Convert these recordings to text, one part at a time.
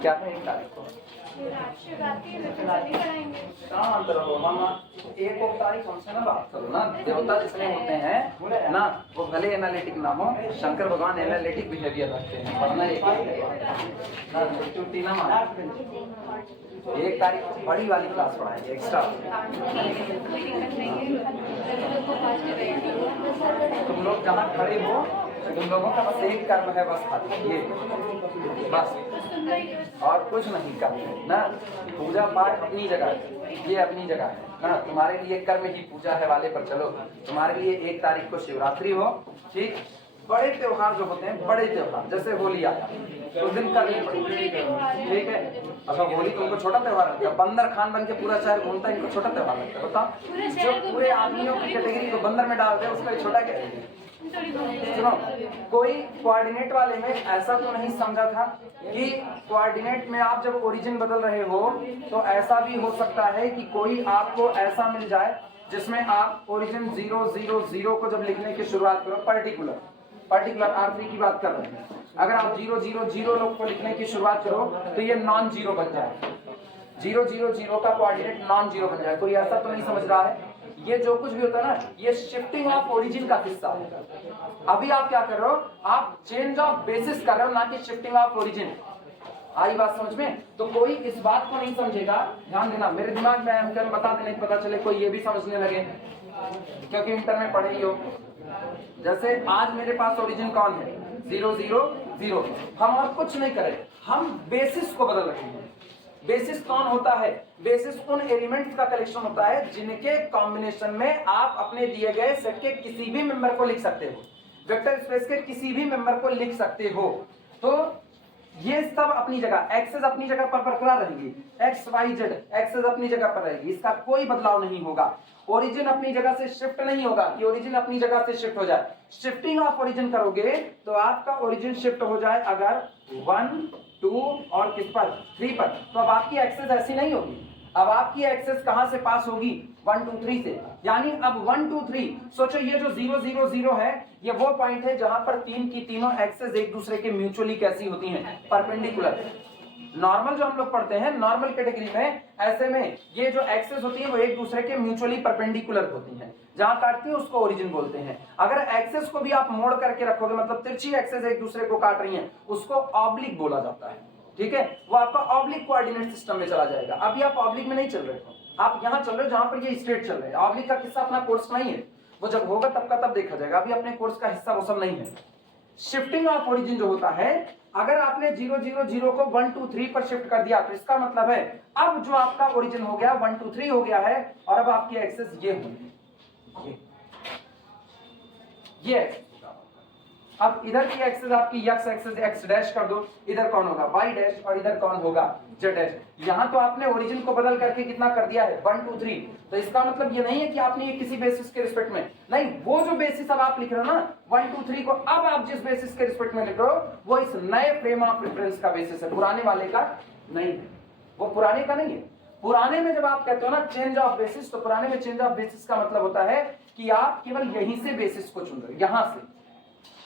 क्या है 1 तारीख को? शांत रहो, हम 1 तारीख हमसे ना बात करो ना। देवता जितने होते हैं ना, वो भले एनालिटिक ना हो, शंकर भगवान एनालिटिक बिहेवियर रखते हैं। पढ़ना छुट्टी ना मानो। 1 तारीख को बड़ी वाली क्लास पढ़ाएंगे एक्स्ट्रा। तुम लोग जहाँ खड़े हो, तुम लोगों का बस एक कर्म है, बस खाली ये, बस और कुछ नहीं करते ना। पूजा पाठ अपनी जगह है, ये अपनी जगह है ना। तुम्हारे लिए कर्म ही पूजा है वाले पर चलो। तुम्हारे लिए 1 तारीख को शिवरात्रि हो, ठीक। बड़े त्योहार जो होते हैं, बड़े त्योहार जैसे होली आया, उस दिन करनी पड़ेगी, ठीक है। अच्छा, होली तुमको छोटा त्योहार लगता है? बंदर खान बन के पूरा शहर घूमता है, इनको छोटा त्योहार लगता है? बताओ, जो पूरे आदमियों की कैटेगरी को बंदर में डाल दे, उसका छोटा क्या है? सुनो, कोई कोऑर्डिनेट वाले में ऐसा तो नहीं समझा था कि कोऑर्डिनेट में आप जब ओरिजिन बदल रहे हो तो ऐसा भी हो सकता है कि कोई आपको ऐसा मिल जाए जिसमें आप ओरिजिन 0 0 0 को जब लिखने की शुरुआत करो, पर्टिकुलर R3 की बात कर रहे हैं। अगर आप 0 0 0 लोग को लिखने की शुरुआत करो तो ये नॉन जीरो बन जाए। 0 0 0 का कोऑर्डिनेट नॉन जीरो बन जाए। कोई ऐसा तो नहीं समझ रहा है? ये जो कुछ भी होता है ना, ये शिफ्टिंग ऑफ ओरिजिन का हिस्सा है। अभी आप क्या कर रहे हो? आप चेंज ऑफ बेसिस कर रहे हो, ना कि शिफ्टिंग ऑफ ओरिजिन। आई बात समझ में? तो कोई इस बात को नहीं समझेगा। ध्यान देना, मेरे दिमाग में हम कल बता देने पता चले कोई ये भी समझने लगे, क्योंकि इंटर में पढ़े ही हो। जैसे आज मेरे पास ओरिजिन कौन है? 0 0 0। हम और कुछ नहीं करें, हम बेसिस को बदल रहे हैं। बेसिस कौन होता है? बेसिस उन एलिमेंट्स का कलेक्शन होता है जिनके कॉम्बिनेशन में आप अपने दिए गए सेट के किसी भी मेंबर को लिख सकते हो, वेक्टर स्पेस के किसी भी मेंबर को लिख सकते हो। तो ये सब अपनी जगह, एक्सेस अपनी जगह पर बरकरार रहेगी, एक्स वाई जेड एक्सेस अपनी जगह पर रहेगी, इसका कोई बदलाव नहीं होगा। ओरिजिन अपनी जगह से शिफ्ट नहीं होगा कि ओरिजिन अपनी जगह से शिफ्ट हो जाए। शिफ्टिंग ऑफ ओरिजिन करोगे तो आपका ओरिजिन शिफ्ट हो जाए अगर 1 2 और किस पर? 3 पर। तो अब आपकी एक्सेस ऐसी नहीं होगी। अब आपकी एक्सेस कहां से पास होगी? 1 2 3 से। यानी अब 1 2 3, सोचो ये जो 0 0 0 है, ये वो पॉइंट है जहां पर तीन की तीनों एक्सेस एक दूसरे के म्यूचुअली कैसी होती हैं? परपेंडिकुलर। नॉर्मल जो हम लोग पढ़ते हैं नॉर्मल कैटेगरी में, ऐसे में ये जो एक्सेस होती है वो एक दूसरे के म्यूचुअली परपेंडिकुलर होती हैं। जहां काटती है उसको ओरिजिन बोलते हैं। अगर एक्सेस को भी आप मोड़ करके रखोगे, मतलब तिरछी एक्सेस एक दूसरे को काट रही हैं, उसको ऑब्लिक बोला जाता है, ठीक है। वो आपका ऑब्लिक कोऑर्डिनेट सिस्टम में चला जाएगा। अभी आप ऑब्लिक में नहीं चल रहे हो, आप यहां चल रहे हो जहां पर ये स्ट्रेट चल रहे हैं। ऑब्लिक का किस्सा अपना कोर्स नहीं है, वो जब होगा तब का तब देखा जाएगा। अभी अपने कोर्स का हिस्सा वो सब नहीं है। शिफ्टिंग ऑफ ओरिजिन जो होता है, अगर आपने 0 0 0 को 1 2 3 पर शिफ्ट कर दिया तो इसका मतलब है अब जो आपका ओरिजिन हो गया 1 2 3 हो गया है, और अब आपकी एक्सेस ये होगी, ये अब इधर की एक्सेस आपकी x एक्सेस x डैश कर दो, इधर कौन होगा? y डैश, और इधर कौन होगा? z dash. यहां तो आपने ओरिजिन को बदल करके कितना कर दिया है? 1 2 3। तो इसका मतलब ये नहीं है कि आपने ये किसी बेसिस के रिस्पेक्ट में नहीं, वो जो बेसिस अब आप लिख रहे हो ना 1 2 3 को, अब आप जिस बेसिस के रिस्पेक्ट में लिख रहे हो वो इस नए फ्रेम ऑफ रेफरेंस का बेसिस है, पुराने वाले का नहीं है। वो पुराने का नहीं है। पुराने में जब आप कहते हो ना चेंज ऑफ बेसिस, तो पुराने में चेंज ऑफ बेसिस का मतलब होता है कि आप केवल यहीं से बेसिस को चुन रहे हो, यहां से,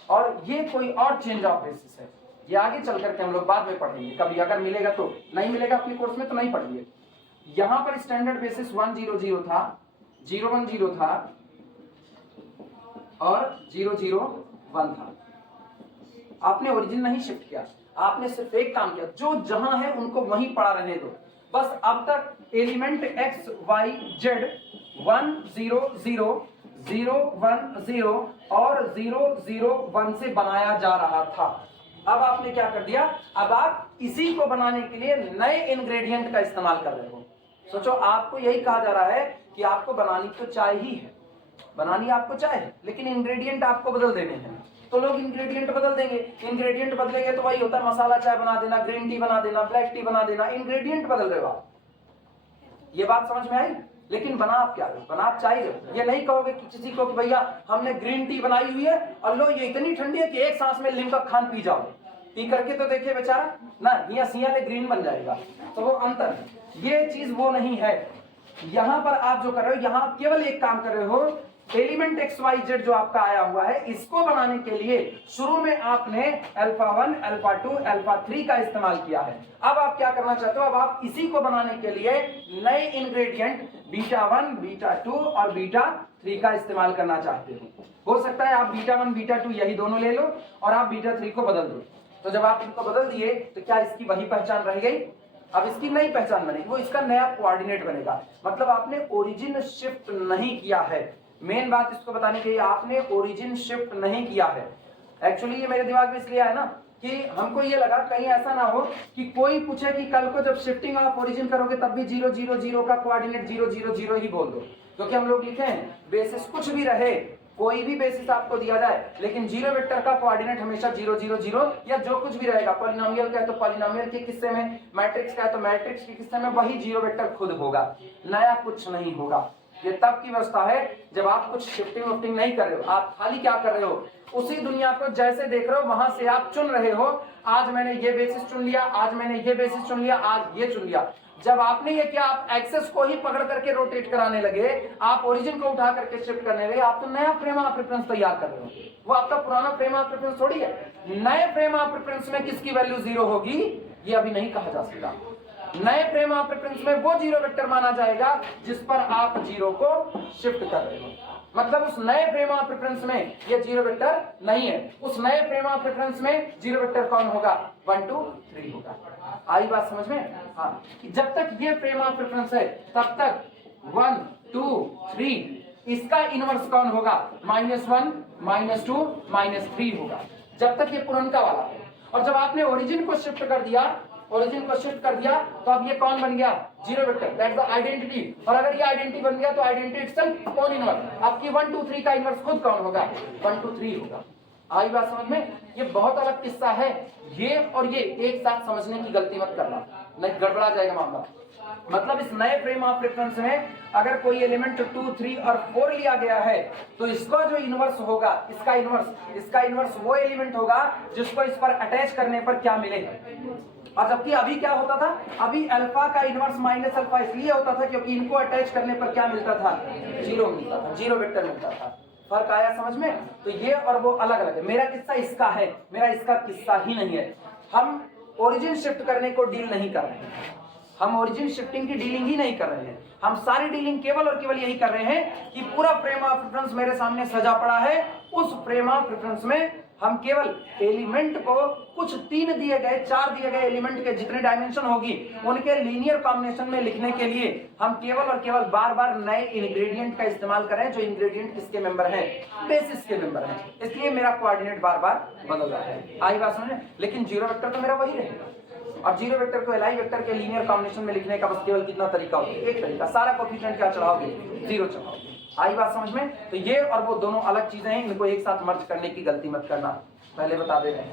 और ये कोई और चेंज ऑफ बेसिस है। ये आगे चल करके हम लोग बाद में पढ़ेंगे कभी, अगर मिलेगा तो। नहीं मिलेगा अपने कोर्स में तो नहीं पढ़ेंगे। यहां पर स्टैंडर्ड बेसिस 1 0 0 था, 0 1 0 था और 0 0 1 था। आपने ओरिजिन नहीं शिफ्ट किया, आपने सिर्फ एक काम किया, जो जहां है उनको वहीं पड़ा रहने दो बस। अब तक एलिमेंट x y z 1 0 0 0 1 0 और 0 0 1 से बनाया जा रहा था। अब आपने क्या कर दिया? अब आप इसी को बनाने के लिए नए इंग्रेडिएंट का इस्तेमाल कर रहे हो। सोचो, आपको यही कहा जा रहा है कि आपको बनानी तो चाय ही है, बनानी आपको चाय है, लेकिन इंग्रेडिएंट आपको बदल देने हैं। तो लोग इंग्रेडिएंट बदल देंगे। इंग्रेडिएंट बदलेंगे तो वही होता है, मसाला चाय बना देना, ग्रीन टी बना देना, ब्लैक टी बना देना। इंग्रेडिएंट बदल रहे हो आप। ये बात समझ में आई? लेकिन बना आप क्या रहे हो? बना आप चाय रहे हो। ये नहीं कहोगे कि किसी को कि भैया हमने ग्रीन टी बनाई हुई है और लो ये इतनी ठंडी है कि एक सांस में लीम का खान पी जाओ। पी करके तो देखिए बेचारा ना, हिया सिया ने ग्रीन बन जाएगा। तो वो अंतर है, ये चीज वो नहीं है। यहां पर आप जो कर रहे हो, यहां केवल एक काम कर रहे हो एलिमेंट एक्स वाई जेड जो आपका आया हुआ है, इसको बनाने के लिए शुरू में आपने अल्फा 1, अल्फा 2, अल्फा 3 का इस्तेमाल किया है। अब आप क्या करना चाहते हो, अब आप इसी को बनाने के लिए नए इंग्रेडिएंट बीटा 1, बीटा 2 और बीटा 3 का इस्तेमाल करना चाहते हो सकता है आप बीटा 1, बीटा 2 यही दोनों ले लो और आप बीटा 3 को बदल दो। तो जब आप इनको बदल दिए तो क्या इसकी वही पहचान रह गई? अब इसकी नई पहचान बनेगी, वो इसका नया कोऑर्डिनेट बनेगा। मतलब आपने ओरिजिन शिफ्ट नहीं किया है। मेन बात इसको बताने के लिए, आपने ओरिजिन शिफ्ट नहीं किया है। एक्चुअली ये मेरे दिमाग में इसलिए आया ना कि हमको ये लगा कहीं ऐसा ना हो कि कोई पूछे कि कल को जब शिफ्टिंग ऑफ ओरिजिन करोगे तब भी 0 0 0 का कोऑर्डिनेट 0 0 0 ही बोल दो। क्योंकि हम लोग लिखे हैं बेसिस कुछ भी रहे, कोई भी बेसिस आपको दिया जाए, लेकिन जीरो वेक्टर का कोऑर्डिनेट हमेशा 0 0 0 या जो कुछ भी रहेगा। पॉलिनोमियल का है तो पॉलिनोमियल के किस्से में, मैट्रिक्स का है तो मैट्रिक्स के किस्से में वही जीरो वेक्टर खुद होगा, नया कुछ नहीं होगा। ये तब की व्यवस्था है जब आप कुछ शिफ्टिंग विफ्टिंग नहीं कर रहे हो, आप खाली क्या कर रहे हो, उसी दुनिया को जैसे देख रहे हो वहां से आप चुन रहे हो। आज मैंने ये बेसिस चुन लिया, आज मैंने ये बेसिस चुन लिया, आज ये चुन लिया। जब आपने ये किया, आप एक्सेस को ही पकड़ करके रोटेट कराने लगे, आप ओरिजिन को उठा करके शिफ्ट करने लगे, आप तो नया फ्रेम ऑफ रेफरेंस तैयार कर रहे हो। वो आपका पुराना फ्रेम ऑफ रेफरेंस थोड़ी है। नए फ्रेम ऑफ रेफरेंस में किसकी वैल्यू 0 होगी ये अभी नहीं कहा जा सकता। नए फ्रेम ऑफ रेफरेंस में वो जीरो वेक्टर माना जाएगा जिस पर आप 0 को शिफ्ट कर रहे हो। मतलब उस नए फ्रेम ऑफ रेफरेंस में ये जीरो वेक्टर नहीं है। उस नए फ्रेम ऑफ रेफरेंस में जीरो वेक्टर कौन होगा? 1 2 3 होगा। आई बात समझ में? हाँ, जब तक ये फ्रेम ऑफ रेफरेंस है तब तक 1 2 3 इसका इनवर्स कौन होगा? -1 -2 -3 होगा, जब तक ये पुरनका वाला है। और जब आपने ओरिजिन को शिफ्ट कर दिया, तो अब ये कौन बन गया? Zero vector, that's the identity. और अगर ये आइडेंटिटी बन गया तो आइडेंटिटी इटसेल्फ ओन इनवर्स। आपकी 1 2 3 का इनवर्स खुद कौन होगा? 1 2 3 होगा। आई बात समझ में? ये बहुत अलग किस्सा है। ये और ये एक साथ समझने की गलती मत करना, नहीं गड़बड़ा जाएगा मामला। मतलब इस नए फ्रेम ऑफ रेफरेंस में अगर कोई एलिमेंट 2 3 और 4 लिया गया है तो इसका जो इनवर्स होगा, इसका इनवर्स वो एलिमेंट होगा जिसको इस पर अटैच करने पर क्या मिलेगा। और जबकि अभी क्या होता था, अभी अल्फा का इनवर्स माइनस अल्फा इसलिए होता था क्योंकि इनको अटैच करने पर क्या मिलता था? 0 मिलता था, जीरो वेक्टर मिलता था। फर्क आया समझ में? तो ये और वो अलग अलग है। मेरा किस्सा इसका है, मेरा इसका किस्सा ही नहीं है। हम ओरिजिन शिफ्ट करने को डील नहीं कर रहे हैं, हम ओरिजिन शिफ्टिंग की डीलिंग ही नहीं कर रहे हैं। हम सारी डीलिंग केवल और केवल यही कर रहे हैं कि पूरा फ्रेम ऑफ रेफरेंस मेरे सामने सजा पड़ा है, उस फ्रेम ऑफ रेफरेंस में हम केवल एलिमेंट को कुछ 3 दिए गए 4 दिए गए एलिमेंट के जितने डायमेंशन होगी उनके लीनियर कॉम्बिनेशन में लिखने के लिए हम केवल और केवल बार बार नए इंग्रेडिएंट का इस्तेमाल करें जो इंग्रेडिएंट किसके मेंबर हैं? बेसिस के मेंबर हैं। इसलिए मेरा कोऑर्डिनेट बार बार बदल रहा है। आई बात समझ? लेकिन जीरो वेक्टर तो मेरा वही रहेगा। और जीरो वेक्टर को एलआई वेक्टर के लीनियर कॉम्बिनेशन में लिखने का बस केवल कितना तरीका होगा? एक तरीका। सारा कोएफिशिएंट क्या चढ़ाओगे? 0 चढ़ाओगे। आई बात समझ में? तो ये और वो दोनों अलग चीजें हैं, इनको एक साथ मर्ज करने की गलती मत करना, पहले बता दे रहे हैं।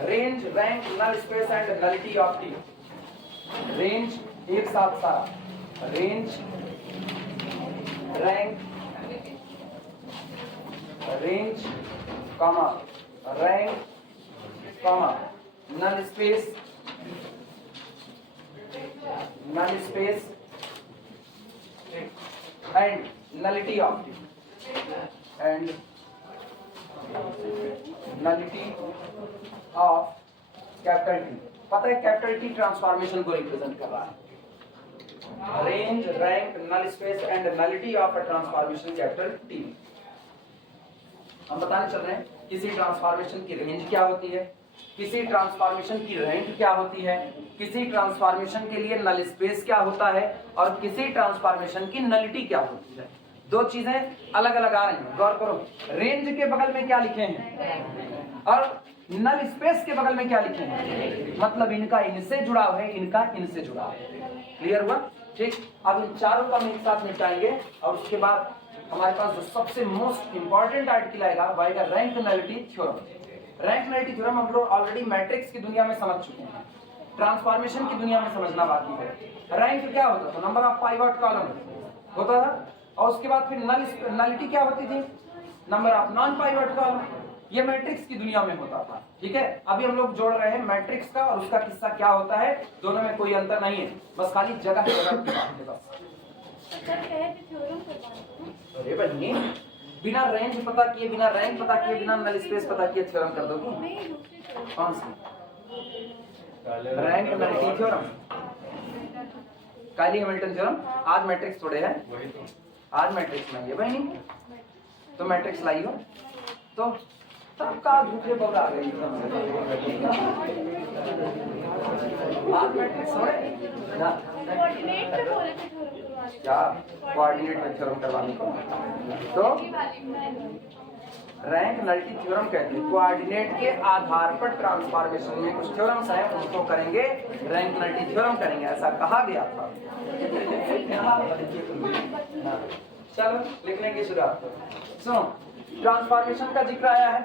Range, rank, null space and nullity of T. Range एक साथ सारा, range, rank, range comma rank comma null space and nullity of T and nullity of capital T. पता है कैपिटल टी ट्रांसफॉर्मेशन को रिप्रेजेंट कर रहा है। Range, rank, null space and nullity of a transformation capital T. हम बताने चल रहे हैं किसी ट्रांसफॉर्मेशन की रेंज क्या होती है, किसी ट्रांसफॉर्मेशन की रैंक क्या होती है, किसी ट्रांसफॉर्मेशन के लिए नल स्पेस क्या होता है और किसी ट्रांसफॉर्मेशन की नलिटी क्या होती है। दो चीजें अलग अलग आ रही हैं, गौर करो। रेंज के बगल में क्या लिखे हैं और नल स्पेस के बगल में क्या लिखे हैं, मतलब इनका इनसे जुड़ाव है, इनका इनसे जुड़ाव है। क्लियर हुआ? ठीक। अब इन चारों का हम एक साथ निपटाएंगे और उसके बाद हमारे पास जो सबसे मोस्ट इंपॉर्टेंट आर्टिकल आएगा वो आएगा rank nullity theorem. Rank nullity theorem हम लोग ऑलरेडी मैट्रिक्स की दुनिया में समझ चुके हैं, ट्रांसफॉर्मेशन की दुनिया में समझना बाकी है। रैंक क्या होता था? नंबर ऑफ पाइवट कॉलम होता था। और उसके बाद फिर नलिटी क्या होती थी, number of non pivot column. ये मैट्रिक्स की दुनिया में होता था, ठीक है। अभी हम लोग जोड़ रहे हैं मैट्रिक्स का और उसका किस्सा क्या होता है, दोनों में कोई अंतर नहीं है, बस खाली जगह जगह की बात है बस। अरे बनी बिना रेंज पता किए, बिना रैंक पता किए, बिना नल स्पेस पता किए थ्योरम कर दोगे? कौन सी? रैंक नलिटी थ्योरम, काली हैमिल्टन थ्योरम। आज मैट्रिक्स थोड़े हैं, आज मैट्रिक्स नहीं है बहनी, तो मैट्रिक्स लाई हो तो सबका झूठे बोल आ गई आज मैट्रिक्स थोड़े ना, क्या कोऑर्डिनेट में थ्योरम करवाने को। तो रैंक नलिटी थ्योरम कहते हैं कोऑर्डिनेट के आधार पर ट्रांसफॉर्मेशन में कुछ थ्योरम्स हैं, उनको करेंगे रैंक नलिटी थ्योरम करेंगे, ऐसा कहा गया था। चलो लिख लेंगे शुरुआत। सुनो, ट्रांसफॉर्मेशन का जिक्र आया है,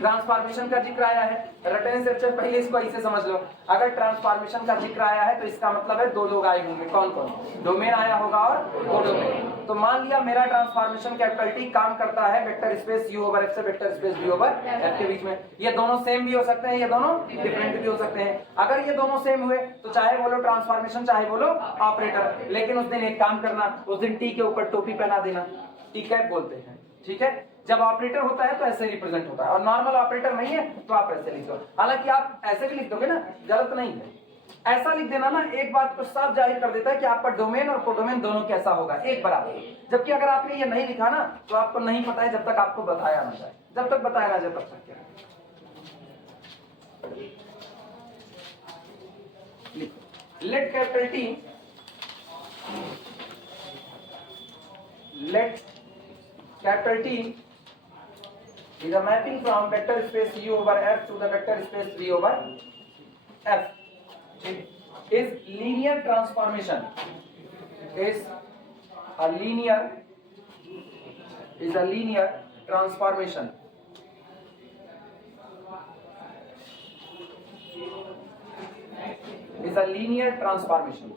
ट्रांसफॉर्मेशन का जिक्र आया है, रटने से अच्छा पहले इसको ऐसे समझ लो। अगर ट्रांसफॉर्मेशन का जिक्र आया है तो इसका मतलब है दो लोग आए होंगे, कौन कौन? डोमेन आया होगा और कोडोमेन। तो मान लिया मेरा ट्रांसफॉर्मेशन कैपिटल टी काम करता है vector space u over f से vector space v over f के बीच में। ये दोनों सेम भी हो सकते हैं, ये दोनों डिफरेंट भी हो सकते हैं। अगर ये दोनों सेम हुए तो चाहे बोलो ट्रांसफॉर्मेशन चाहे बोलो ऑपरेटर, लेकिन उस दिन एक काम करना, उस दिन टी के ऊपर टोपी पहना देना, टी कैप बोलते हैं, ठीक है। जब ऑपरेटर होता है तो ऐसे रिप्रेजेंट होता है, और नॉर्मल ऑपरेटर नहीं है तो आप ऐसे लिख दो। हालांकि आप ऐसे भी लिख दोगे ना, जरूरत नहीं है। ऐसा लिख देना ना एक बात को साफ जाहिर कर देता है कि आपका डोमेन और कोडोमेन दोनों कैसा होगा, एक बराबर। जबकि अगर आपने ये नहीं लिखा ना तो आपको नहीं पता है जब तक आपको बताया ना जाए, जब तक बताया ना जाए तब तक क्या लिखो। Let capital T, let capital T is a mapping from vector space u over f to the vector space v over f. Is linear transformation, is a linear transformation is a linear transformation।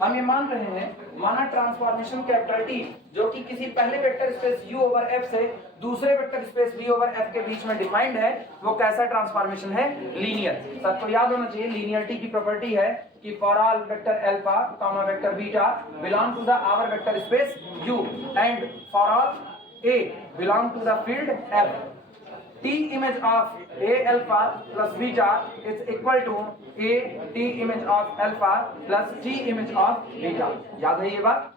हम ये मान रहे हैं, माना transformation capital T जो कि किसी पहले vector space u over f से दूसरे vector space v over f के बीच में डिफाइंड है, वो कैसा ट्रांसफॉर्मेशन है? लीनियर। सबको याद होना चाहिए लीनियरिटी की प्रॉपर्टी है कि for all vector alpha comma vector beta belong to the our vector space u and for all a belong to the field f, T image of A alpha plus beta is equal to A T image of alpha plus T image of beta। याद है ये बात?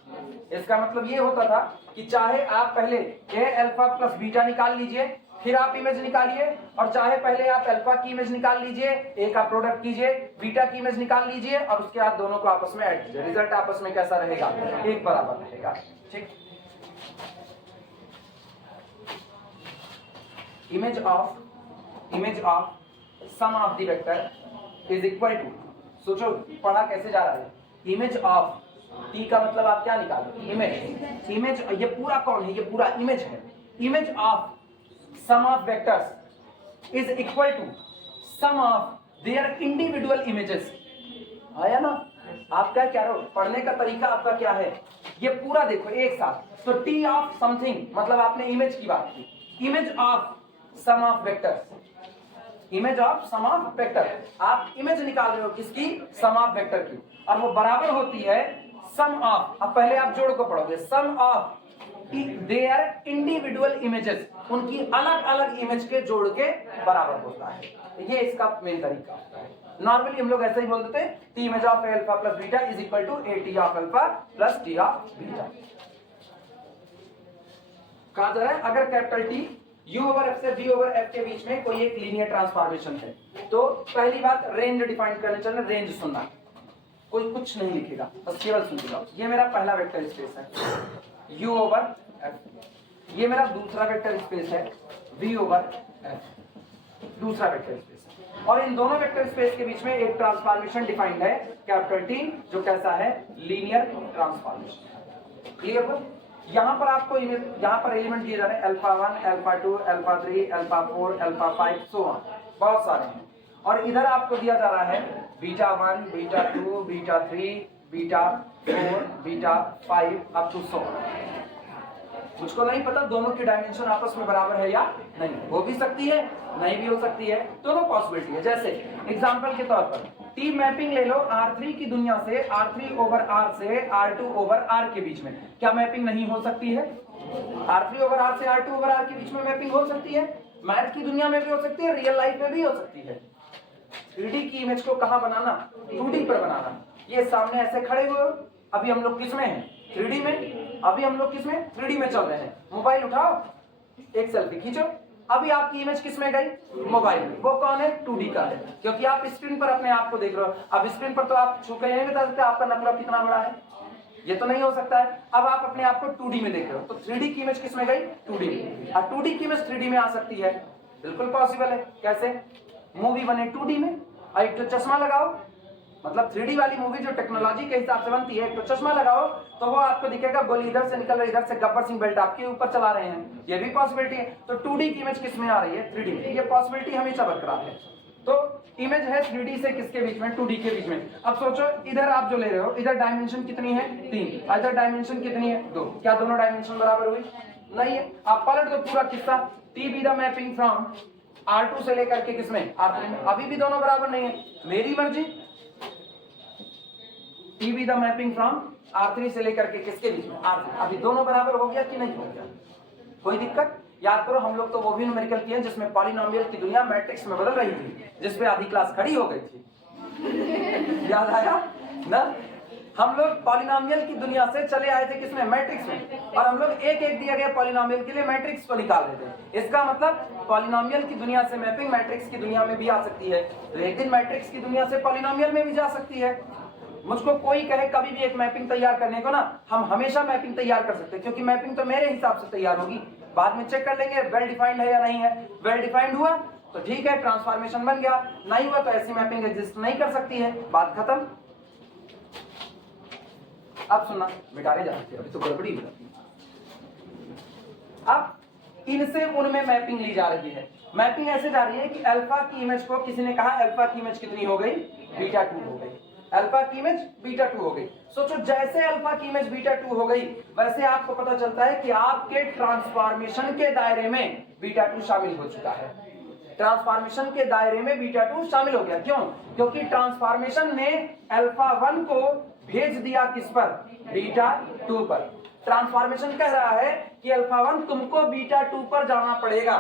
इसका मतलब ये होता था कि चाहे आप पहले A alpha plus beta निकाल लीजिए, फिर आप इमेज निकालिए, और चाहे पहले आप अल्फा की इमेज निकाल लीजिए, A का प्रोडक्ट कीजिए, बीटा की इमेज निकाल लीजिए, और उसके बाद दोनों को आपस में ऐड कीजिए, रिजल्ट आपस में कैसा रहेगा? एक बराबर रहेगा, ठीक। image of sum of the vector is equal to, सोचो पढ़ा कैसे जा रहा है, image of t का मतलब आप क्या निकालो? इमेज। इमेज ये पूरा कौन है? ये पूरा इमेज है। image of sum of vectors is equal to sum of their individual images। आया ना? आप क्या कह रहे हो? पढ़ने का तरीका आपका क्या है? ये पूरा देखो एक साथ। तो t of something मतलब आपने इमेज की बात की, image of sum of vectors, image of sum of vector, आप इमेज निकाल रहे हो किसकी? सम ऑफ वेक्टर की, और वो बराबर होती है सम ऑफ, अब पहले आप जोड़ को पढ़ोगे, सम ऑफ देयर इंडिविजुअल इमेजेस, उनकी अलग अलग इमेज के जोड़ के बराबर होता है। ये इसका मेन तरीका होता है। नॉर्मली हम लोग ऐसे ही बोल देते हैं T image of alpha plus beta is equal to a T of alpha plus T of beta. कहा जा रहा है अगर capital T u over f से v ओवर f के बीच में कोई एक लीनियर ट्रांसफॉर्मेशन है, तो पहली बात रेंज डिफाइन करने चलना, रेंज सुनना, कोई कुछ नहीं लिखेगा, बस केवल सुन लो। ये मेरा पहला वेक्टर स्पेस है u ओवर f, ये मेरा दूसरा वेक्टर स्पेस है v ओवर f, दूसरा वेक्टर स्पेस है, और इन दोनों वेक्टर स्पेस के बीच में एक ट्रांसफॉर्मेशन डिफाइंड है कैपिटल T, जो कैसा है? Linear transformation. क्लियर हो? यहाँ पर आपको यहाँ पर एलिमेंट दिए जा रहे हैं alpha 1, alpha 2, alpha 3, alpha 4, alpha 5, so on, बहुत सारे हैं। और इधर आपको दिया जा रहा है beta 1, beta 2, beta 3, beta 4, beta 5 up to so on. मुझको नहीं पता दोनों की डायमेंशन आपस में बराबर है या नहीं, हो भी सकती है नहीं भी हो सकती है, दोनों पॉसिबिलिटी है। जैसे एग्जांपल के तौर पर टी मैपिंग ले लो R3 की दुनिया से R3 ओवर R से R2 ओवर R के बीच में, क्या मैपिंग नहीं हो सकती है? R3 ओवर R से R2 ओवर R के बीच में मैपिंग हो सकती है, मैथ की दुनिया में भी हो सकती है, रियल लाइफ में भी हो सकती है। 3D की इमेज को कहां बनाना? 2D पर बनाना। ये सामने ऐसे खड़े हुए, अभी हम लोग किस में हैं? 3D में। अभी हम लोग किस में? 3D में चल रहे हैं। मोबाइल उठाओ, एक सेल्फी खींचो, अभी आपकी इमेज किस में गई? मोबाइल में। वो कौन है? 2D का है, क्योंकि आप स्क्रीन पर अपने आप को देख रहे हो। अब स्क्रीन पर तो आप छू के नहीं बता सकते आपका नखरा कितना बड़ा है, ये तो नहीं हो सकता है। अब आप अपने आप को 2D में देख रहे हो, तो 3D की इमेज किस में गई? 2D में। और 2D की इमेज 3D में आ सकती है, बिल्कुल पॉसिबल है। कैसे? मूवी बने 2D में, और एक तो चश्मा लगाओ, मतलब 3D वाली मूवी जो टेक्नोलॉजी के हिसाब से बनती है, एक तो चश्मा लगाओ तो वो आपको दिखेगा गोली इधर से निकल रही, इधर से गब्बर सिंह बेल्ट आपके ऊपर चला रहे हैं, ये भी पॉसिबिलिटी है। तो 2D की इमेज किस में आ रही है? 3D में। ये पॉसिबिलिटी हमेशा बरकरार है। तो इमेज है 3D से किसके बीच में? 2D के बीच में। अब सोचो इधर आप जो ले रहे हो, इधर डायमेंशन कितनी है? 3, इधर डायमेंशन कितनी है? 2। क्या दोनों डायमेंशन बराबर हुई? नहीं है। आप पलट दो पूरा किस्सा, T be the mapping from R2 से लेकर के किसमें? R3 में। अभी भी दोनों बराबर नहीं है, मेरी मर्जी। T be the mapping from R3 से लेकर के किसके बीच में? R3। अभी दोनों बराबर हो गया कि नहीं हो गया? कोई दिक्कत? याद करो हम लोग तो वो भी न्यूमेरिकल किए जिसमें पॉलिनोमियल की दुनिया मैट्रिक्स में बदल रही थी, जिसपे आधी क्लास खड़ी हो गई थी। याद आया ना? हम लोग पॉलिनोमियल की दुनिया से चले आए थे किसमें? मैट्रिक्स में। और हम लोग एक एक दिया गया पॉलिनोमियल के लिए मैट्रिक्स को निकाल रहे थे। इसका मतलब पॉलिनोमियल की दुनिया से मैपिंग मैट्रिक्स की दुनिया में भी आ सकती है, तो एक दिन मैट्रिक्स की दुनिया से पॉलिनोमियल में भी जा सकती है। मुझको कोई कहे कभी भी एक मैपिंग तैयार करने को ना, हम हमेशा मैपिंग तैयार कर सकते हैं, क्योंकि मैपिंग तो मेरे हिसाब से तैयार होगी, बाद में चेक कर लेंगे वेल डिफाइंड है या नहीं है। वेल डिफाइंड हुआ तो ठीक है, ट्रांसफॉर्मेशन बन गया, नहीं हुआ तो ऐसी मैपिंग एग्जिस्ट नहीं कर सकती है, बात खत्म। अब सुनना, मिटाने जा सकते, अभी तो गड़बड़ी हो जाती है। अब इनसे उनमें मैपिंग ली जा रही है। मैपिंग ऐसे जा रही है कि अल्फा की इमेज को किसी ने कहा अल्फा की इमेज कितनी हो गई? बीटा 2 हो गई। अल्फा की इमेज बीटा 2 हो गई। सोचो जैसे अल्फा की इमेज बीटा 2 हो गई, वैसे आपको पता चलता है कि आपके ट्रांसफॉर्मेशन के दायरे में बीटा 2 शामिल हो चुका है। ट्रांसफॉर्मेशन के दायरे में बीटा 2 शामिल हो गया। क्यों? क्योंकि ट्रांसफॉर्मेशन ने अल्फा 1 को भेज दिया किस पर? बीटा 2 पर। ट्रांसफॉर्मेशन कह रहा है कि अल्फा 1 तुमको बीटा 2 पर जाना पड़ेगा,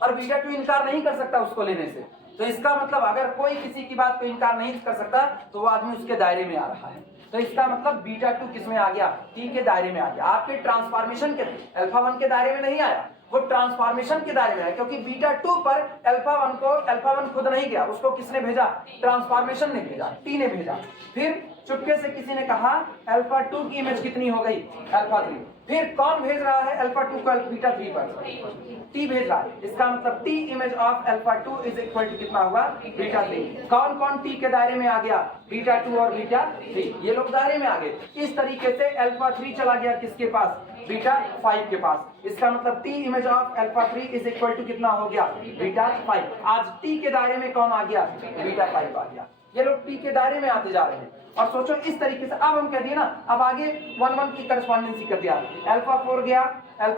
और बीटा 2 इनकार नहीं कर सकता उसको लेने से। तो इसका मतलब अगर कोई किसी की बात को इनकार नहीं कर सकता तो वो आदमी उसके दायरे में आ रहा है। तो इसका मतलब बीटा 2 किस में आ गया? टी के दायरे में आ गया। आपके ट्रांसफॉर्मेशन के अल्फा 1 के दायरे में नहीं आया, वो ट्रांसफॉर्मेशन के दायरे में आया, क्योंकि बीटा 2 पर अल्फा 1 खुद नहीं गया, उसको किसने भेजा? ट्रांसफॉर्मेशन ने भेजा, टी ने भेजा। फिर चुपके से किसी ने कहा अल्फा 2 की इमेज कितनी हो गई? अल्फा 3। फिर कौन भेज रहा है अल्फा 2 को बीटा 3 पर? टी भेज रहा है। इसका मतलब T image of alpha 2 is equal to कितना होगा? बीटा 3। कौन कौन टी के दायरे में आ गया? बीटा 2 और बीटा 3, ये लोग दायरे में आ गए। इस तरीके से अल्फा 3 चला गया किसके पास? बीटा 5 के पास। इसका मतलब T image of alpha 3 is equal to कितना हो गया? बीटा 5। आज टी के दायरे में कौन आ गया? बीटा 5 आ गया। ये लोग टी के दायरे में आते जा रहे हैं। और सोचो इस तरीके से अब हम कह दिए ना, अब आगे 1 की करस्पॉन्डेंसी कर दिया। अल्फा 4 गया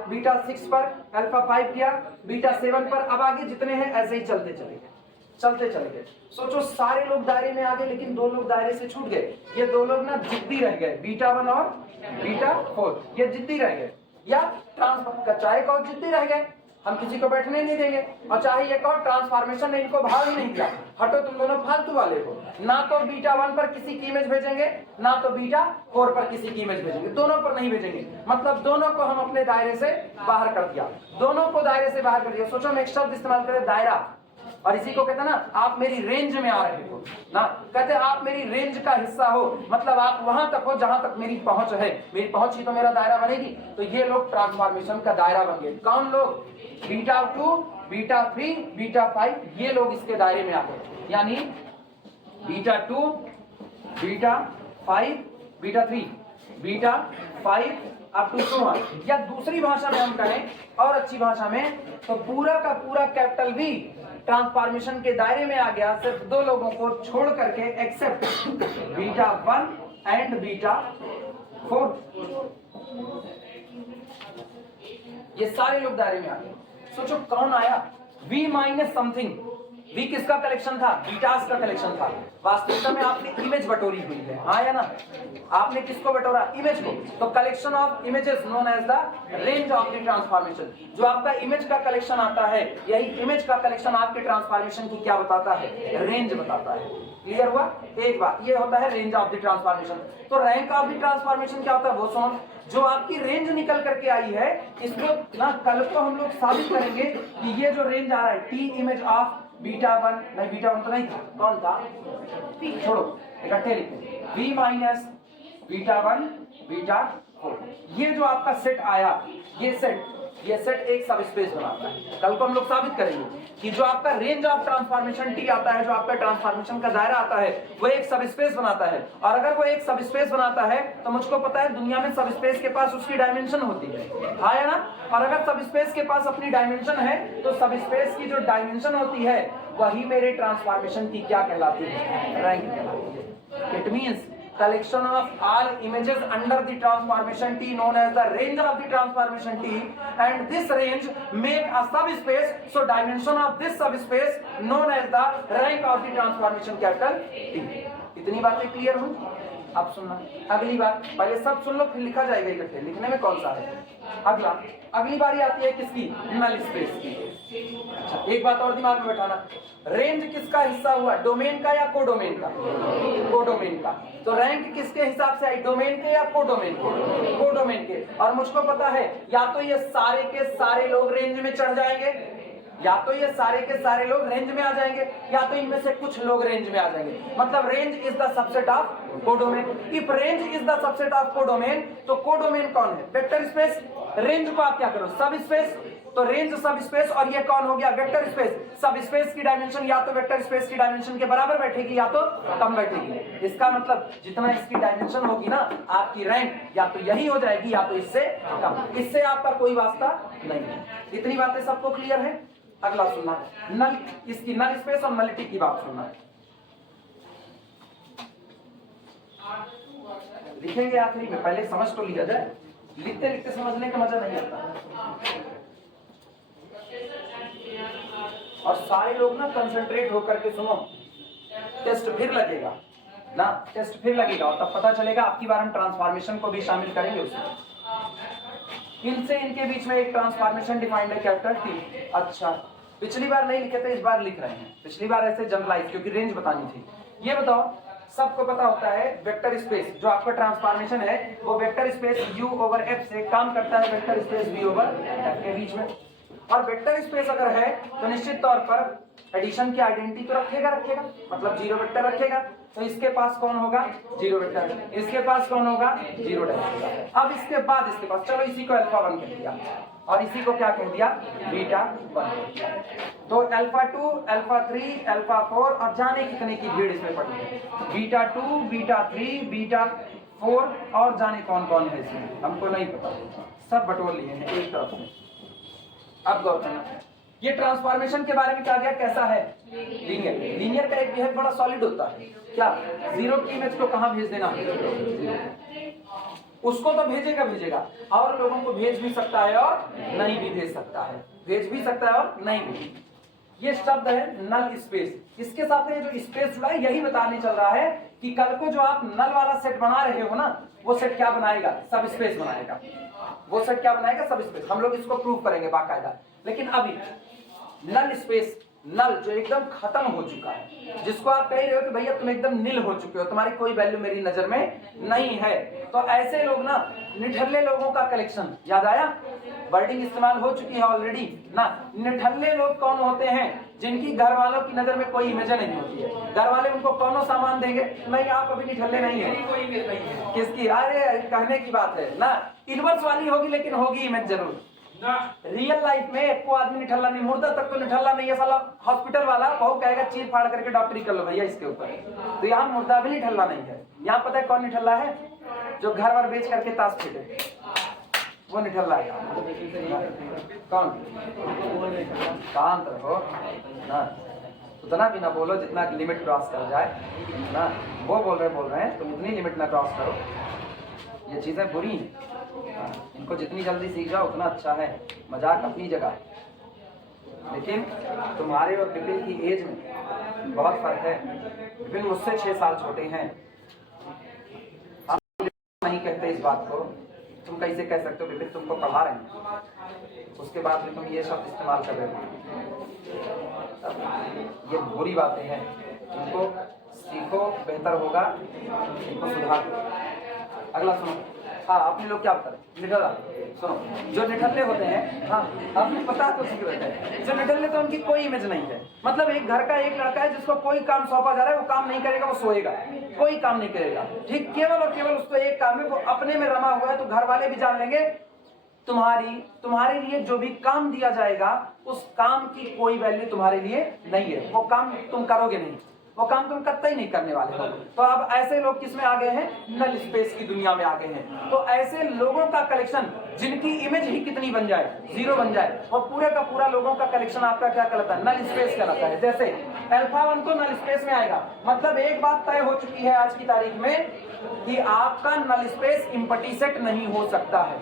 बीटा 6 पर, अल्फा 5 गया बीटा 7 पर, अब आगे जितने हैं ऐसे ही चलते चले गए। सोचो सारे लोग दायरे में आ गए, लेकिन 2 लोग दायरे से छूट गए। ये 2 लोग ना जिद्दी रह गए, बीटा 1 और बीटा 4, ये जिद्दी रह गए। या ट्रांसफर चाहे कहो जिद्दी रह गए, हम किसी को बैठने नहीं देंगे, और चाहे ये कहो ट्रांसफॉर्मेशन ने इनको भाव ही नहीं दिया, हटो तुम दोनों फालतू वाले हो। ना तो बीटा 1 पर किसी की इमेज भेजेंगे, ना तो बीटा 4 पर किसी की इमेज भेजेंगे, दोनों पर नहीं भेजेंगे। मतलब दोनों को हम अपने दायरे से बाहर कर दिया, दोनों को दायरे से बाहर कर दिया। सोचो हम एक शब्द इस्तेमाल करें, दायरा, और इसी को कहते हैं ना आप मेरी रेंज में आ रहे हो ना, कहते हैं आप मेरी रेंज का हिस्सा हो, मतलब आप वहां तक हो जहां तक मेरी पहुंच है, मेरी पहुंच ही तो मेरा दायरा बनेगी। तो ये लोग ट्रांसफॉर्मेशन का दायरा बन गए। कौन लोग? बीटा 2, बीटा 3, बीटा 5, ये लोग इसके दायरे में आ गए। यानी beta 2, beta 5, beta 3, beta 5 up to 2। या दूसरी भाषा में हम कहें, और अच्छी भाषा में, तो पूरा का पूरा कैपिटल V ट्रांसफॉर्मेशन के दायरे में आ गया, सिर्फ 2 लोगों को छोड़ करके, एक्सेप्ट बीटा 1 एंड बीटा 4। ये सारे लोग दायरे में आ गए। सोचो कौन आया, v माइनस समथिंग। v किसका कलेक्शन था? बीटास का कलेक्शन था। वास्तविकता में आपने इमेज बटोरी हुई है, हाँ या ना? आपने किसको बटोरा? इमेज को। तो collection of images known as the range of the transformation. जो आपका इमेज का कलेक्शन आता है, यही इमेज का कलेक्शन आपके ट्रांसफॉर्मेशन की क्या बताता है? रेंज बताता है। क्लियर हुआ? एक बात ये होता है रेंज ऑफ द ट्रांसफॉर्मेशन। तो रैंक ऑफ द ट्रांसफॉर्मेशन क्या होता है वो सुनो। जो आपकी रेंज निकल करके आई है, इसको ना कल को हम लोग साबित करेंगे कि ये जो रेंज आ रहा है टी इमेज ऑफ बीटा 1, नहीं बीटा 1 तो नहीं था, कौन था? छोड़ो, इकट्ठे लिखो, v माइनस बीटा 1 बीटा 4। ये जो आपका सेट आया, ये सेट एक सब स्पेस बनाता है। कल को हम लोग साबित करेंगे कि जो आपका रेंज ऑफ ट्रांसफॉर्मेशन टी आता है, जो आपका ट्रांसफॉर्मेशन का दायरा आता है, वो एक सब स्पेस बनाता है। और अगर वो एक सब स्पेस बनाता है तो मुझको पता है दुनिया में सब स्पेस के पास उसकी डायमेंशन होती है, हाँ या ना? और अगर सब स्पेस के पास अपनी डायमेंशन है तो सब स्पेस की जो डायमेंशन होती है वही मेरे ट्रांसफॉर्मेशन की क्या कहलाती है? रैंक कहलाती है। It means collection of all images under the transformation T known as the range of the transformation T, and this range make a subspace, so dimension of this subspace known as the rank of the transformation capital T। इतनी बातें clear हुई? अब सुनना अगली बात, पहले सब सुन लो फिर लिखा जाएगा इकट्ठे। लिखने में कौन सा है? अगली बारी आती है किसकी? नल स्पेस की। अच्छा, एक बात और दिमाग में बैठाना, रेंज किसका हिस्सा हुआ? डोमेन का या कोडोमेन का? कोडोमेन का। तो रैंक किसके हिसाब से आई? डोमेन के या कोडोमेन के? कोडोमेन के। और मुझको पता है या तो ये सारे के सारे लोग रेंज में चढ़ जाएंगे, या तो ये सारे के सारे लोग रेंज में आ जाएंगे, या तो इनमें से कुछ लोग रेंज में आ जाएंगे। मतलब range is the subset of codomain. If range is the subset of codomain, तो कोडोमेन कौन है? Vector space. रेंज को आप क्या करो? सब स्पेस। तो रेंज सब स्पेस, और ये कौन हो गया? Vector space. सब स्पेस की डायमेंशन या तो वेक्टर स्पेस की डायमेंशन के बराबर बैठेगी या तो कम बैठेगी। इसका मतलब जितना इसकी डायमेंशन होगी ना, आपकी रैंक या तो यही हो जाएगी या तो इससे कम। इससे आपका कोई वास्ता नहीं है। इतनी बातें सबको क्लियर है? अगला सुनना, नल, इसकी नल स्पेस और नलिटी की बात सुनना। लिखेंगे आखिरी में, पहले समझ तो लिया जाए। लिखते लिखते समझने का मजा नहीं आता। और सारे लोग ना कंसंट्रेट होकर के सुनो, टेस्ट फिर लगेगा ना, टेस्ट फिर लगेगा और तब पता चलेगा। आपकी बार हम ट्रांसफॉर्मेशन को भी शामिल करेंगे उसमें। इनसे इनके बीच में एक ट्रांसफॉर्मेशन डिफाइंड है कैपिटल टी। अच्छा, पिछली बार नहीं लिखे थे, इस बार लिख रहे हैं। पिछली बार ऐसे जनरलाइज, क्योंकि रेंज बतानी थी। ये बताओ, सबको पता होता है वेक्टर स्पेस जो आपका ट्रांसफॉर्मेशन है वो vector space u over f से काम करता है vector space v over f के बीच में। और वेक्टर स्पेस अगर है तो निश्चित तौर पर एडिशन की आइडेंटिटी तो रखेगा, मतलब जीरो वेक्टर रखेगा। तो इसके पास कौन होगा? Zero vector. इसके पास कौन होगा? Zero dimension. अब इसके बाद इसके पास, चलो इसी को अल्फा 1 कह दिया और इसी को क्या कह दिया? बीटा 1। तो अल्फा 2, अल्फा 3, अल्फा 4 और जाने कितने की भीड़ इसमें पड़ी है। बीटा 2, बीटा 3, बीटा 4 और जाने कौन कौन है इसमें, हमको नहीं पता, सब बटोर लिए हैं एक तरफ से। अब गौर करना, ये ट्रांसफॉर्मेशन के बारे में क्या गया? कैसा है? लीनियर। लीनियर का एक बिहेव बड़ा सॉलिड होता है। क्या? जीरो की इमेज को कहां भेज देना? उसको तो भेजेगा और लोगों को भेज भी सकता है और नहीं भी भेज सकता है, भेज भी सकता है और नहीं भी। ये शब्द है नल स्पेस। इसके साथ में जो स्पेस जुड़ा है यही बताने चल रहा है कि कल को जो आप नल वाला सेट बना रहे हो ना, वो सेट क्या बनाएगा? सब स्पेस बनाएगा। वो सेट क्या बनाएगा? सब स्पेस। हम लोग इसको प्रूव करेंगे बाकायदा। लेकिन अभी नल स्पेस, नल जो एकदम खत्म हो चुका है, जिसको आप कह रहे हो कि भैया तुम एकदम नील हो चुके हो, तुम्हारी कोई वैल्यू मेरी नजर में नहीं है, तो ऐसे लोग ना, निठल्ले लोगों का कलेक्शन, याद आया? वर्डिंग इस्तेमाल हो चुकी है ऑलरेडी ना। निठल्ले लोग कौन होते हैं? जिनकी घर वालों की नजर में कोई इमेज नहीं होती है। घर वाले उनको कौन सामान देंगे? नहीं, आप अभी निठल्ले नहीं है। कोई इमेज नहीं है। किसकी? अरे कहने की बात है ना, इनवर्स वाली होगी लेकिन होगी इमेज जरूर। रियल लाइफ में एक को आदमी निठल्ला नहीं, मुर्दा तक तो निठल्ला नहीं है साला। हॉस्पिटल वाला बहू कहेगा चीर फाड़ करके डॉक्टरी कर लो भैया इसके ऊपर, तो यहाँ मुर्दा भी निठल्ला नहीं है। यहाँ पता है कौन निठल्ला है? जो घर वर बेच करके ताश खेले, वो निठल्ला है। कौन? शांत रहो ना, उतना भी ना बोलो जितना लिमिट क्रॉस कर जाए ना। वो बोल रहे हैं तुम इतनी लिमिट ना क्रॉस करो, ये चीजें बुरी हैं। इनको जितनी जल्दी सीख जाओ उतना अच्छा है। मजाक अपनी जगह है, लेकिन तुम्हारे और विपिन की एज में बहुत फर्क है। विपिन मुझसे 6 साल छोटे हैं। आप नहीं कहते इस बात को, तुम कैसे कह सकते हो? विपिन तुमको पढ़ा रहे हैं, उसके बाद भी तुम ये शब्द इस्तेमाल कर रहे हो। ये बुरी बातें हैं, इनको सीखो, बेहतर होगा, इनको सुधार। अगला सुनो। हाँ, अपने लोग क्या बता रहे? निठल्ला सुनो। जो निठल्ले होते हैं, हाँ आपने पता तो सीक्रेट है, जो निठल्ले तो उनकी कोई इमेज नहीं है। मतलब एक घर का एक लड़का है जिसको कोई काम सौंपा जा रहा है, वो काम नहीं करेगा, वो सोएगा, कोई काम नहीं करेगा। ठीक, केवल और केवल उसको एक काम है, वो अपने में रमा हुआ है। तो घर वाले भी जान लेंगे तुम्हारे लिए जो भी काम दिया जाएगा, उस काम की कोई वैल्यू तुम्हारे लिए नहीं है। वो काम तुम करोगे नहीं, वो काम तुम कतई ही नहीं करने वाले हो। तो अब ऐसे लोग किस में आ गए हैं? नल स्पेस की दुनिया में आ गए हैं। तो ऐसे लोगों का कलेक्शन जिनकी इमेज ही कितनी बन जाए, 0 बन जाए, और पूरे का पूरा लोगों का कलेक्शन आपका क्या कहलाता है? नल स्पेस कहलाता है। जैसे अल्फा 1 तो नल स्पेस में आएगा। मतलब एक बात तय हो चुकी है आज की तारीख में कि आपका नल स्पेस एम्प्टी सेट नहीं हो सकता है।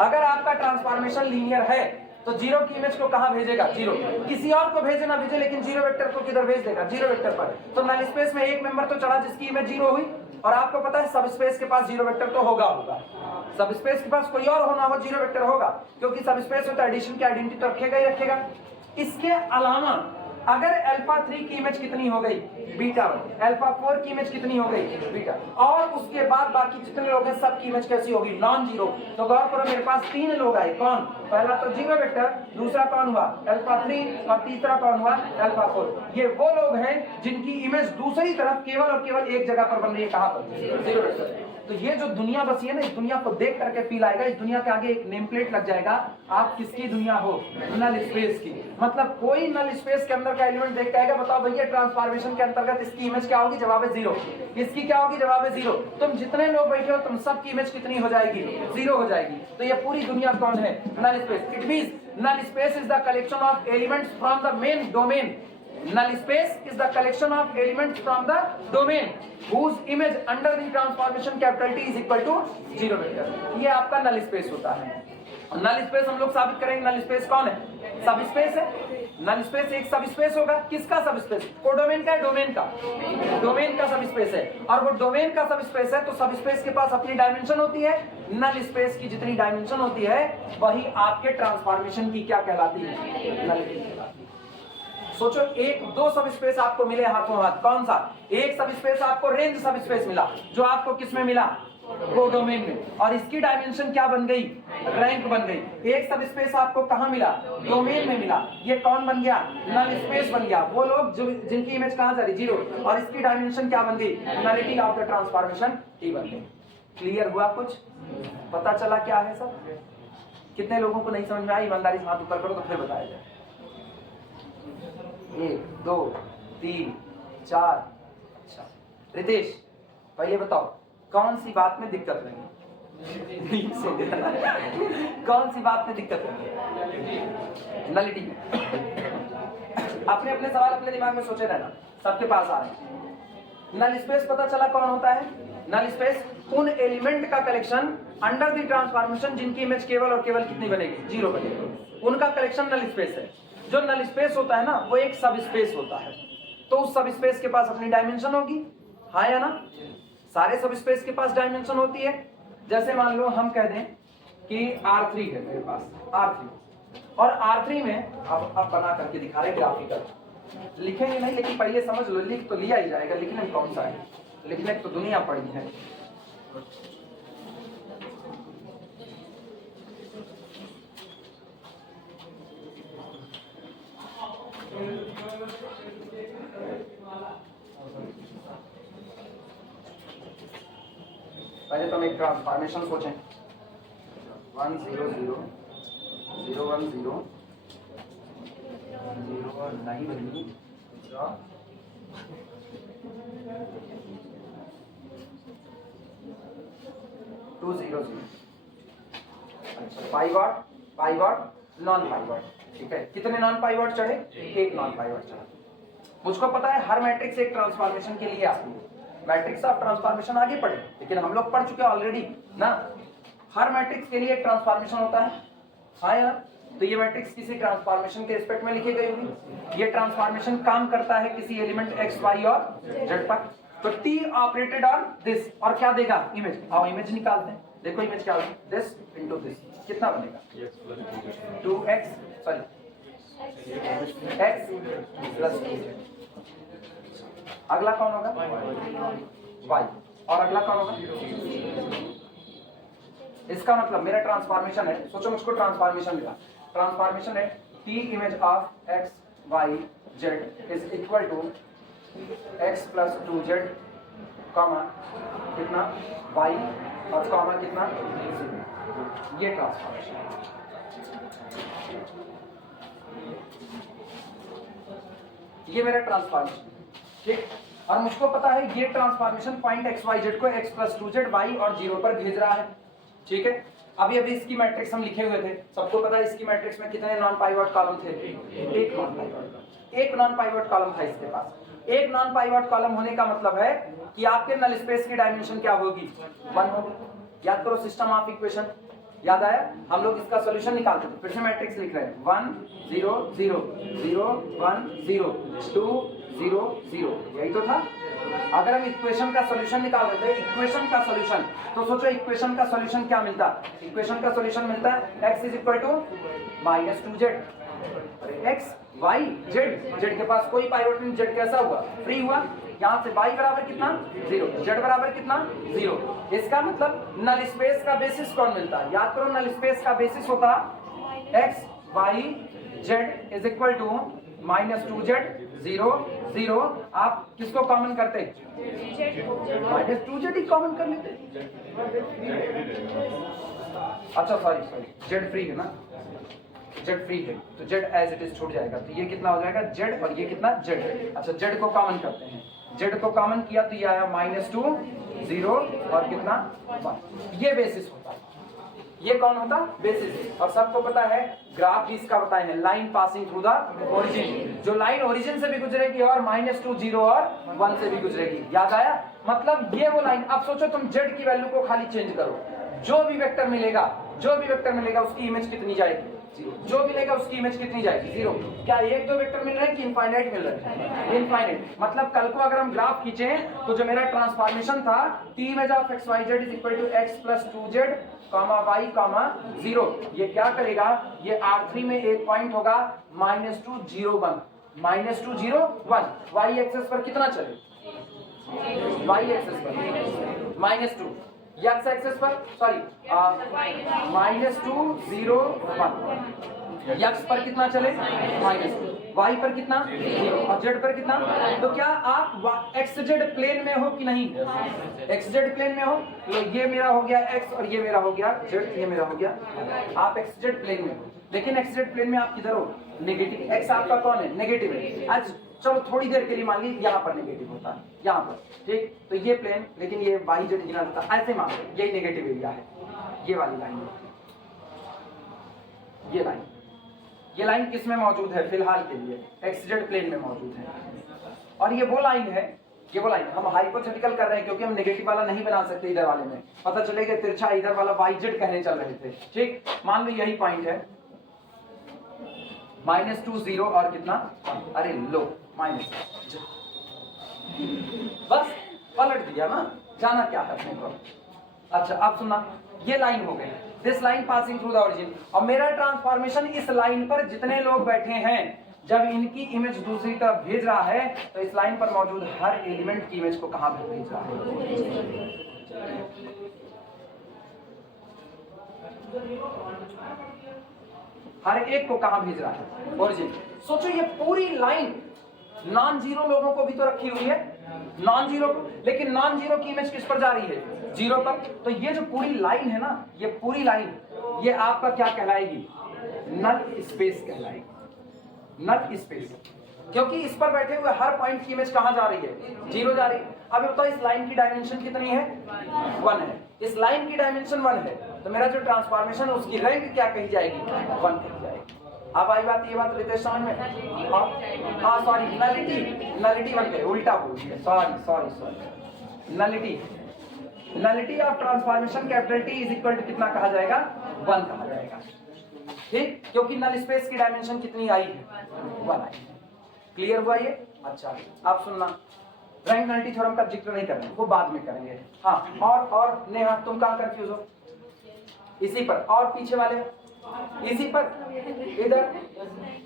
अगर आपका ट्रांसफॉर्मेशन लीनियर है तो 0 की इमेज को कहां भेजेगा? 0। किसी और को भेजे ना भेजे, लेकिन 0 वेक्टर को किधर भेज देगा? 0 वेक्टर पर। तो नल स्पेस में एक मेंबर तो चढ़ा जिसकी इमेज 0 हुई, और आपको पता है सब स्पेस के पास 0 वेक्टर तो होगा। सब स्पेस के पास कोई और होना हो 0 वेक्टर होगा, क्योंकि सब स्पेस में तो एडिशन की आइडेंटिटी तो रखेगा ही रखेगा। इसके अलावा अगर अल्फा 3 की इमेज कितनी हो गई? बीटा 1। अल्फा 4 की इमेज कितनी हो गई? बीटा। और उसके बाद बाकी जितने लोग हैं सब की इमेज कैसी होगी? Non zero. तो गौर करो, मेरे पास 3 लोग आए। कौन? पहला तो 0 वेक्टर, दूसरा कौन हुआ? अल्फा 3, और तीसरा कौन हुआ? अल्फा 4। ये वो लोग हैं जिनकी इमेज दूसरी तरफ केवल और केवल एक जगह पर बन रही है। कहां पर? 0 वेक्टर। तो ये जो दुनिया बसी है ना, इस दुनिया को देख करके फील आएगा, इस दुनिया के आगे एक नेम प्लेट लग जाएगा, आप किसकी दुनिया हो? नल स्पेस की। मतलब कोई नल स्पेस के अंदर का एलिमेंट देख के आएगा, बताओ भैया ट्रांसफॉर्मेशन के अंतर्गत इसकी इमेज क्या होगी? जवाब है 0। इसकी क्या होगी? जवाब है 0। तुम जितने लोग बैठे हो, तुम सबकी इमेज कितनी हो जाएगी? 0 हो जाएगी। तो ये पूरी दुनिया कौन है? Null space. It means null space is the collection of elements from the main domain. Null space is the collection of elements from the domain whose image under the transformation capital T is equal to 0 vector. ये आपका null space होता है। Null space हम लोग साबित करेंगे। Null space कौन है? सब स्पेस है। नल स्पेस एक सब स्पेस होगा। किसका सब स्पेस? कोडोमेन का है, डोमेन का? डोमेन का सब स्पेस है। और वो डोमेन का सब स्पेस है, तो सब स्पेस के पास अपनी डायमेंशन होती है। नल स्पेस की जितनी डायमेंशन होती है, वही आपके ट्रांसफॉर्मेशन की क्या कहलाती है? नलिटी कहलाती है। सोचो, 1-2 सब स्पेस आपको मिले हाथों हाथ। कौन सा? एक सब स्पेस आपको रेंज सब स्पेस मिला, जो आपको किस में मिला? कोडोमेन में। और इसकी डायमेंशन क्या बन गई? रैंक बन गई। एक सब स्पेस आपको कहां मिला? डोमेन में मिला। ये कौन बन गया? नल स्पेस बन गया। वो लोग जो जिनकी इमेज कहां जा रही? 0। और इसकी डायमेंशन क्या बन गई? Nullity of the transformation T बन गई। क्लियर हुआ? कुछ पता चला क्या है सब? कितने लोगों को नहीं समझ में आई? ईमानदारी से हाथ ऊपर करो तो फिर बताया जाए। 1 2 3 4। अच्छा रितेश, पहले बताओ कौन सी बात में दिक्कत रही? कौन सी बात में दिक्कत रही? नलिटी में। अपने अपने सवाल अपने दिमाग में सोचे रहना, सबके पास आ रहे हैं। नल स्पेस पता चला कौन होता है? नल स्पेस उन एलिमेंट का कलेक्शन अंडर द ट्रांसफॉर्मेशन जिनकी इमेज केवल और केवल कितनी बनेगी? 0 बनेगी। उनका कलेक्शन नल स्पेस है। जो नल स्पेस होता है ना, वो एक सब स्पेस होता है। तो उस सब स्पेस के पास अपनी डायमेंशन होगी, हाँ या ना? सारे सब स्पेस के पास डायमेंशन होती है। जैसे मान लो हम कह दें कि R3 है मेरे पास, R3, और R3 में अब बना करके दिखा रहे ग्राफिकल। लिखेंगे नहीं, लेकिन पहले समझ लो, लिख तो लिया ही जाएगा। लिखने में कौन सा है? लिखने तो दुनिया पड़ी है। पहले तो हम एक ट्रांसफॉर्मेशन सोचें। 1 0 0 0 1 0 0 और नहीं बनी 2 0 0। अच्छा, पाइवॉट नॉन पाइवॉट। ठीक है, कितने नॉन पाइवॉट चढ़े? एक नॉन पाइवॉट चढ़ा। मुझको पता है हर मैट्रिक्स एक ट्रांसफॉर्मेशन के लिए आती है। मैट्रिक्स ऑफ ट्रांसफॉर्मेशन आगे पढ़े, लेकिन हम लोग पढ़ चुके हैं ऑलरेडी ना। हर मैट्रिक्स के लिए एक ट्रांसफॉर्मेशन होता है, हाँ यार। तो ये मैट्रिक्स किसी ट्रांसफॉर्मेशन के रिस्पेक्ट में लिखी गई होगी। ये ट्रांसफॉर्मेशन काम करता है किसी एलिमेंट x, y और z पर। तो T ऑपरेटेड ऑन दिस, और क्या देगा? इमेज। आओ इमेज निकालते हैं। देखो इमेज क्या होगी, दिस इनटू दिस, कितना बनेगा? 2x, sorry x plus 2z। अगला कौन होगा? y। और अगला कौन होगा? इसका मतलब मेरा ट्रांसफॉर्मेशन है, सोचो मुझको ट्रांसफॉर्मेशन मिला। ट्रांसफॉर्मेशन है T image of x, y, z is equal to x plus 2z comma कितना y और कॉमा कितना 0। ये ट्रांसफॉर्मेशन, ये मेरा ट्रांसफॉर्मेशन, ठीक। और मुझको पता है ये transformation point x, y, z को x प्लस 2z y और 0 पर भेज रहा है, ठीक है। अभी इसकी मैट्रिक्स हम लिखे हुए थे, सबको पता है इसकी मैट्रिक्स में कितने नॉन पाइवट कॉलम थे? एक नॉन पाइवट कॉलम था इसके पास। एक नॉन पाइवट कॉलम होने का मतलब है कि आपके नल स्पेस की डायमेंशन क्या होगी? 1 होगी। याद करो सिस्टम ऑफ इक्वेशन, याद आया? हम लोग इसका सॉल्यूशन निकालते थे, फिर से मैट्रिक्स लिख रहे हैं 1 0 0 0 1 0 2 0 0, यही तो था। अगर हम इक्वेशन का सॉल्यूशन निकाल रहे थे, इक्वेशन का सॉल्यूशन, तो सोचो इक्वेशन का सॉल्यूशन क्या मिलता? इक्वेशन का सॉल्यूशन मिलता है x is equal to minus 2z। x y z, z के पास कोई पाइवट नहीं, z कैसा हुआ? फ्री हुआ। यहाँ से y बराबर कितना? 0, z बराबर कितना? 0। इसका मतलब नल स्पेस का बेसिस कौन मिलता है? याद करो नल स्पेस का बेसिस होता x y z is equal to minus 2z 0 0। आप किसको कॉमन करते? माइनस 2z ही कॉमन कर लेते। अच्छा सॉरी z फ्री है ना, z फ्री है तो z एज इट इज छूट जाएगा, तो ये कितना हो जाएगा? z और ये कितना? z। अच्छा z को कॉमन करते हैं, z को कॉमन किया तो ये आया माइनस 2 0 और कितना 1। ये बेसिस होता है। ये कौन होता? बेसिस। और सबको पता है ग्राफ भी इसका बताए हैं, line passing through the origin. जो लाइन ओरिजिन से भी गुजरेगी और माइनस 2 0 और 1 से भी गुजरेगी। याद आया? मतलब ये वो लाइन। अब सोचो तुम z की वैल्यू को खाली चेंज करो, जो भी वेक्टर मिलेगा उसकी इमेज कितनी जाएगी? जो मिलेगा उसकी इमेज कितनी जाएगी? 0। क्या एक दो वेक्टर मिल रहे हैं कि इनफाइनाइट मिल रहे हैं? इनफाइनाइट। मतलब कल को अगर हम ग्राफ खींचे तो जो मेरा ट्रांसफॉर्मेशन था T image of x y z is equal to x plus 2z comma y comma 0, ये क्या करेगा? ये R3 में एक पॉइंट होगा माइनस 2 0 1, माइनस 2 0 1। y एक्सेस पर कितना चले? y एक्सेस पर माइनस 2, x एक्सेस पर सॉरी माइनस 2 0 1। x पर कितना चले? माइनस 2। y पर कितना? 0 और z पर कितना? तो क्या आप एक्स जेड प्लेन में हो कि नहीं? एक्स जेड प्लेन में हो, तो ये मेरा हो गया x और ये मेरा हो गया z, ये मेरा हो गया। आप एक्स जेड प्लेन में हो, लेकिन एक्स जेड प्लेन में आप किधर हो? नेगेटिव। x आपका कौन है? नेगेटिव है। आज चलो थोड़ी देर के लिए मान ली यहाँ पर नेगेटिव होता है, यहाँ पर, ठीक। तो ये प्लेन, लेकिन ये वाई जेड गिना होता है, ऐसे मान लो यही नेगेटिव एरिया है, ये वाली लाइन, ये लाइन किस में मौजूद है? फिलहाल के लिए एक्स जेड प्लेन में मौजूद है। और ये वो लाइन है, ये वो लाइन हम हाइपोथेटिकल कर रहे हैं क्योंकि हम नेगेटिव वाला नहीं बना सकते इधर वाले में, पता चलेगा तिरछा इधर वाला वाई जेड कहने चल रहे थे, ठीक। मान लो यही पॉइंट है माइनस 2 0 और कितना? अरे लो माइनस, बस पलट दिया ना, जाना क्या है अपने को। अच्छा अब सुनना, ये लाइन हो गई, this line passing through the origin. और मेरा ट्रांसफॉर्मेशन इस लाइन पर जितने लोग बैठे हैं, जब इनकी इमेज दूसरी तरफ भेज रहा है तो इस लाइन पर मौजूद हर एलिमेंट की इमेज को कहां पर भेज रहा है? हर एक को कहां भेज रहा है? ओरिजिन। सोचो ये पूरी लाइन नॉन जीरो लोगों को भी तो रखी हुई है, नॉन जीरो, लेकिन नॉन जीरो की इमेज किस पर जा रही है? 0 पर। तो ये जो पूरी लाइन है ना, ये पूरी लाइन, ये आपका क्या कहलाएगी? नल स्पेस कहलाएगी, नल स्पेस। क्योंकि इस पर बैठे हुए हर पॉइंट की इमेज कहां जा रही है? 0 जा रही है। अब बताओ इस लाइन की डायमेंशन कितनी है? 1 है। इस लाइन की डायमेंशन 1 है, तो मेरा जो ट्रांसफॉर्मेशन है उसकी रैंक क्या कही जाएगी? 1 कही जाएगी। अब आई बात, ये बात रितेश समझ में? हाँ सॉरी, नलिटी 1 है, उल्टा बोल दिया, sorry, nullity nullity of transformation capital T is equal to कितना कहा जाएगा, 1 कहा जाएगा। ठीक, क्योंकि नल स्पेस की डायमेंशन कितनी आई है, 1 आई है। क्लियर हुआ ये? अच्छा, आप सुनना, रैंक नलिटी थ्योरम का जिक्र नहीं करेंगे, वो बाद में करेंगे। हाँ, और नेहा तुम कहाँ कंफ्यूज हो? इसी पर, और पीछे वाले इसी पर, इधर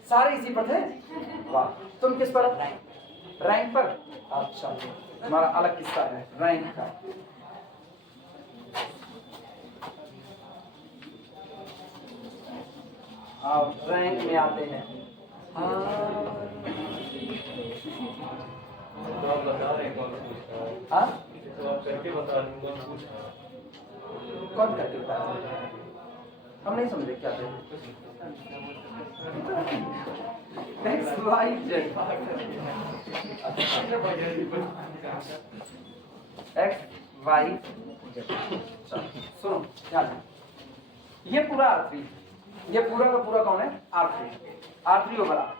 सारे इसी पर थे। वाह, तुम किस पर? रैंक पर। अच्छा, तुम्हारा अलग किस्सा है रैंक का। अब रैंक में आते हैं। हाँ, कौन करके बता? हम नहीं समझे क्या थे। X y z, x y z. सुनो ध्यान से, ये पूरा R3, ये पूरा का पूरा कौन है? R3 over R।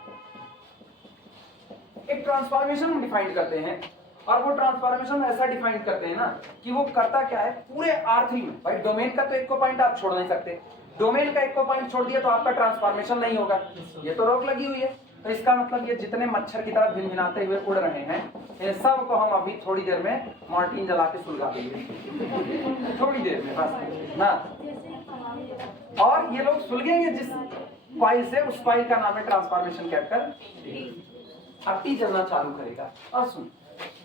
एक ट्रांसफॉर्मेशन हम डिफाइन करते हैं, और वो ट्रांसफॉर्मेशन ऐसा डिफाइन करते हैं ना कि वो करता क्या है पूरे R3 में। भाई डोमेन का तो एक को पॉइंट आप छोड़ नहीं सकते, डोमेन का एक को पॉइंट छोड़ दिया तो आपका ट्रांसफॉर्मेशन नहीं होगा, ये तो रोक लगी हुई है। तो इसका मतलब ये जितने मच्छर की तरह भिनभिनाते हुए उड़ रहे हैं, इन सब को हम अभी थोड़ी देर में मॉर्टिन जला के सुलगा देंगे, थोड़ी देर में बस ना। और ये लोग सुलगेंगे जिस कॉइल से, उस कॉइल का नाम है ट्रांसफॉर्मेशन कैपिटल। अब टी चलना चालू करेगा। और सुन,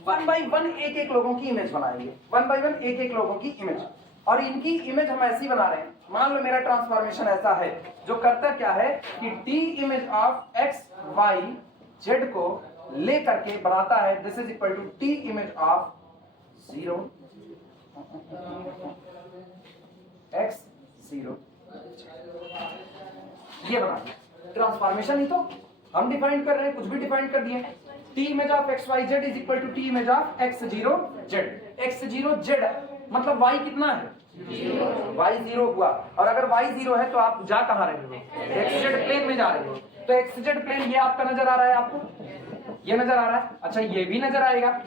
1 बाई 1 एक लोगों की इमेज बनाएंगे, 1 बाई 1 एक लोगों की इमेज, और इनकी इमेज हम ऐसी बना रहे हैं। मान लो मेरा ट्रांसफॉर्मेशन ऐसा है जो करता क्या है कि T image of x y z को ले करके बनाता है, this is equal to T image of 0 x 0। ये बना दिया ट्रांसफॉर्मेशन, ही तो हम डिफाइन कर रहे हैं, कुछ भी डिफाइन कर दिए। T image of x y z is equal to T image of x 0 z. X 0 z मतलब y कितना है, y 0 हुआ। और अगर y 0 है तो आप जा कहाँ रहे हो, xz प्लेन में जा रहे हो। तो xz प्लेन ये आपका नजर आ रहा है, आपको ये नजर आ रहा है। अच्छा, ये भी नजर आएगा।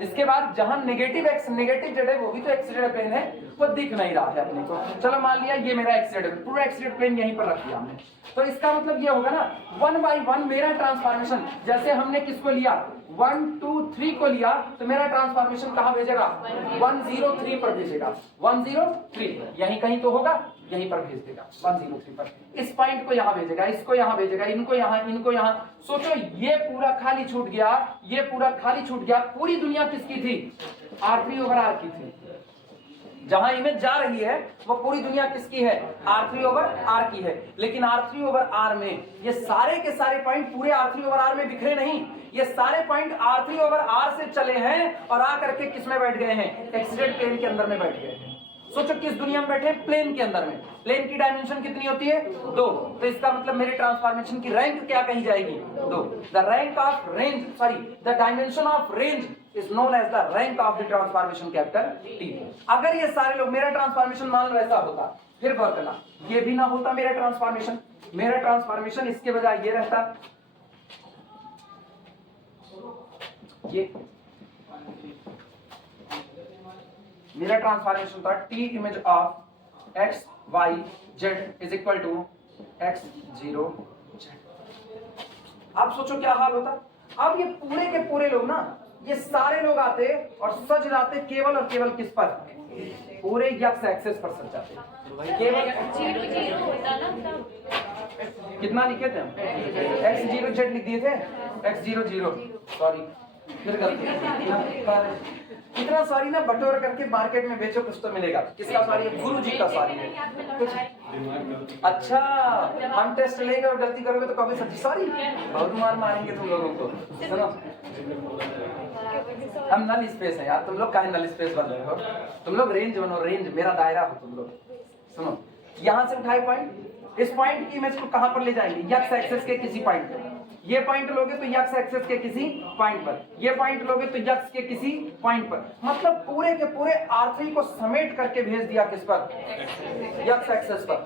इसके बाद जहां नेगेटिव x नेगेटिव z है, वो भी तो xz प्लेन है, वो दिख नहीं रहा है अपने को। चलो मान लिया ये मेरा xz, पूरा xz प्लेन यहीं पर रख दिया हमने। तो इसका मतलब ये होगा ना 1 बाई 1 मेरा ट्रांसफॉर्मेशन, जैसे हमने किसको लिया 1 2 3 को लिया, तो मेरा ट्रांसफॉर्मेशन कहाँ भेजेगा 103 पर भेजेगा, 103 यहीं कहीं तो होगा, यहीं पर भेज देगा 103 पर। इस पॉइंट को यहाँ भेजेगा, इसको यहाँ भेजेगा, इनको यहाँ। सोचो ये पूरा खाली छूट गया, ये पूरा खाली छूट गया। पूरी दुनिया किसकी थी, R3 ओवर R की थी। जहां इमेज जा रही है वो पूरी दुनिया किसकी है, R3 ओवर R की है। लेकिन R3 ओवर R में ये सारे के सारे पॉइंट पूरे R3 ओवर R में बिखरे नहीं, ये सारे पॉइंट R3 ओवर R से चले हैं और आकर के किस में बैठ गए हैं, एक्सजेड प्लेन के अंदर में बैठ गए हैं। सोचो किस दुनिया में बैठे, प्लेन के अंदर में। प्लेन की डायमेंशन कितनी होती है 2, तो इसका मतलब मेरे ट्रांसफॉर्मेशन की रैंक क्या कही जाएगी 2। The rank of range, sorry the dimension of range is known as the rank of the transformation capital T। अगर ये सारे लोग, मेरा ट्रांसफॉर्मेशन मान लो ऐसा होता, फिर गौर करना ये भी ना होता मेरा ट्रांसफॉर्मेशन इसके बजाय ये रहता, ये मेरा ट्रांसफॉर्मेशन था T image of x y z is equal to x 0 z। अब सोचो क्या हाल होता। अब ये पूरे के पूरे लोग ना, ये सारे लोग आते और सज जाते केवल और केवल किस पर, पूरे x एक्सेस पर सज जाते। केवल 0 0 होता ना, कितना लिखे थे हम, x 0 z लिख दिए थे, x 0 0, सॉरी फिर गलती। इतना सॉरी ना बटोर करके मार्केट में बेचो, कुछ तो मिलेगा। किसका सॉरी है, गुरु जी का सॉरी है। अच्छा, हम टेस्ट लेंगे और गलती करोगे तो कभी सच्ची सॉरी, बहुत मार मारेंगे तुम लोगों को। सुनो, हम नल स्पेस है यार, तुम लोग काहे नल स्पेस बन रहे हो, तुम लोग रेंज बनो, रेंज मेरा दायरा हो तुम लोग। सुनो, यहां से उठाए पॉइंट, इस पॉइंट की इमेज को कहां पर ले जाएंगे, x एक्सेस के किसी पॉइंट पर। ये पॉइंट लोगे तो x एक्सेस के किसी पॉइंट पर, ये पॉइंट लोगे तो x के किसी पॉइंट पर। मतलब पूरे के पूरे R3 को समेट करके भेज दिया किस पर, x एक्सेस पर।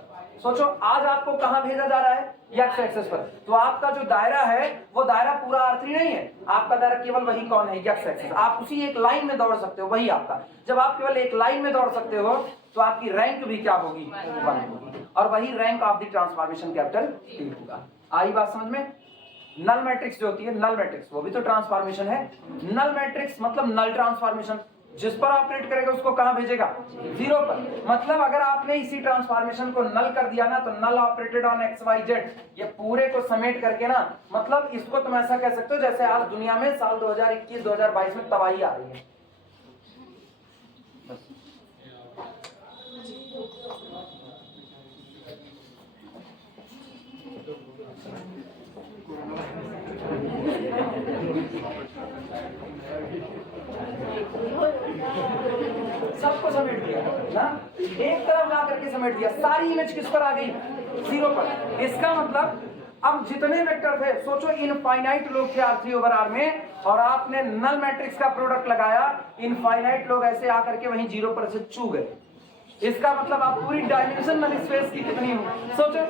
सोचो आज आपको कहां भेजा जा रहा है, एक्स एक्सेस पर। तो आपका जो दायरा है वो दायरा पूरा R3 नहीं है, आपका दायरा केवल वही कौन है, एक्स एक्सेस। आप उसी एक लाइन में दौड़ सकते हो, वही आपका। जब आप केवल एक लाइन में दौड़ सकते हो तो आपकी रैंक भी क्या होगी, 1 होगी, और वही rank of the transformation capital T होगा। आई बात समझ में? नल मैट्रिक्स जो होती है, नल मैट्रिक्स वो भी तो ट्रांसफॉर्मेशन है। नल मैट्रिक्स मतलब नल ट्रांसफॉर्मेशन, जिस पर ऑपरेट करेगा उसको कहां भेजेगा, 0 पर। मतलब अगर आपने इसी ट्रांसफॉर्मेशन को नल कर दिया ना, तो नल ऑपरेटेड ऑन XYZ, ये पूरे को समेट करके ना, मतलब इसको तुम ऐसा कह सकते हो जैसे आज दुनिया में साल 2021-2022 में तबाही आ रही है। सबको समेट दिया ना, एक तरफ ला करके समेट दिया। सारी इमेज किस पर आ गई, 0 पर। इसका मतलब अब जितने वेक्टर थे, सोचो इनफाइनाइट लोग थे R3/R में, और आपने नल मैट्रिक्स का प्रोडक्ट लगाया, इनफाइनाइट लोग ऐसे आकर के वहीं 0 पर से चू गए। इसका मतलब आप पूरी डायमेंशन नल स्पेस की कितनी हो, सोचो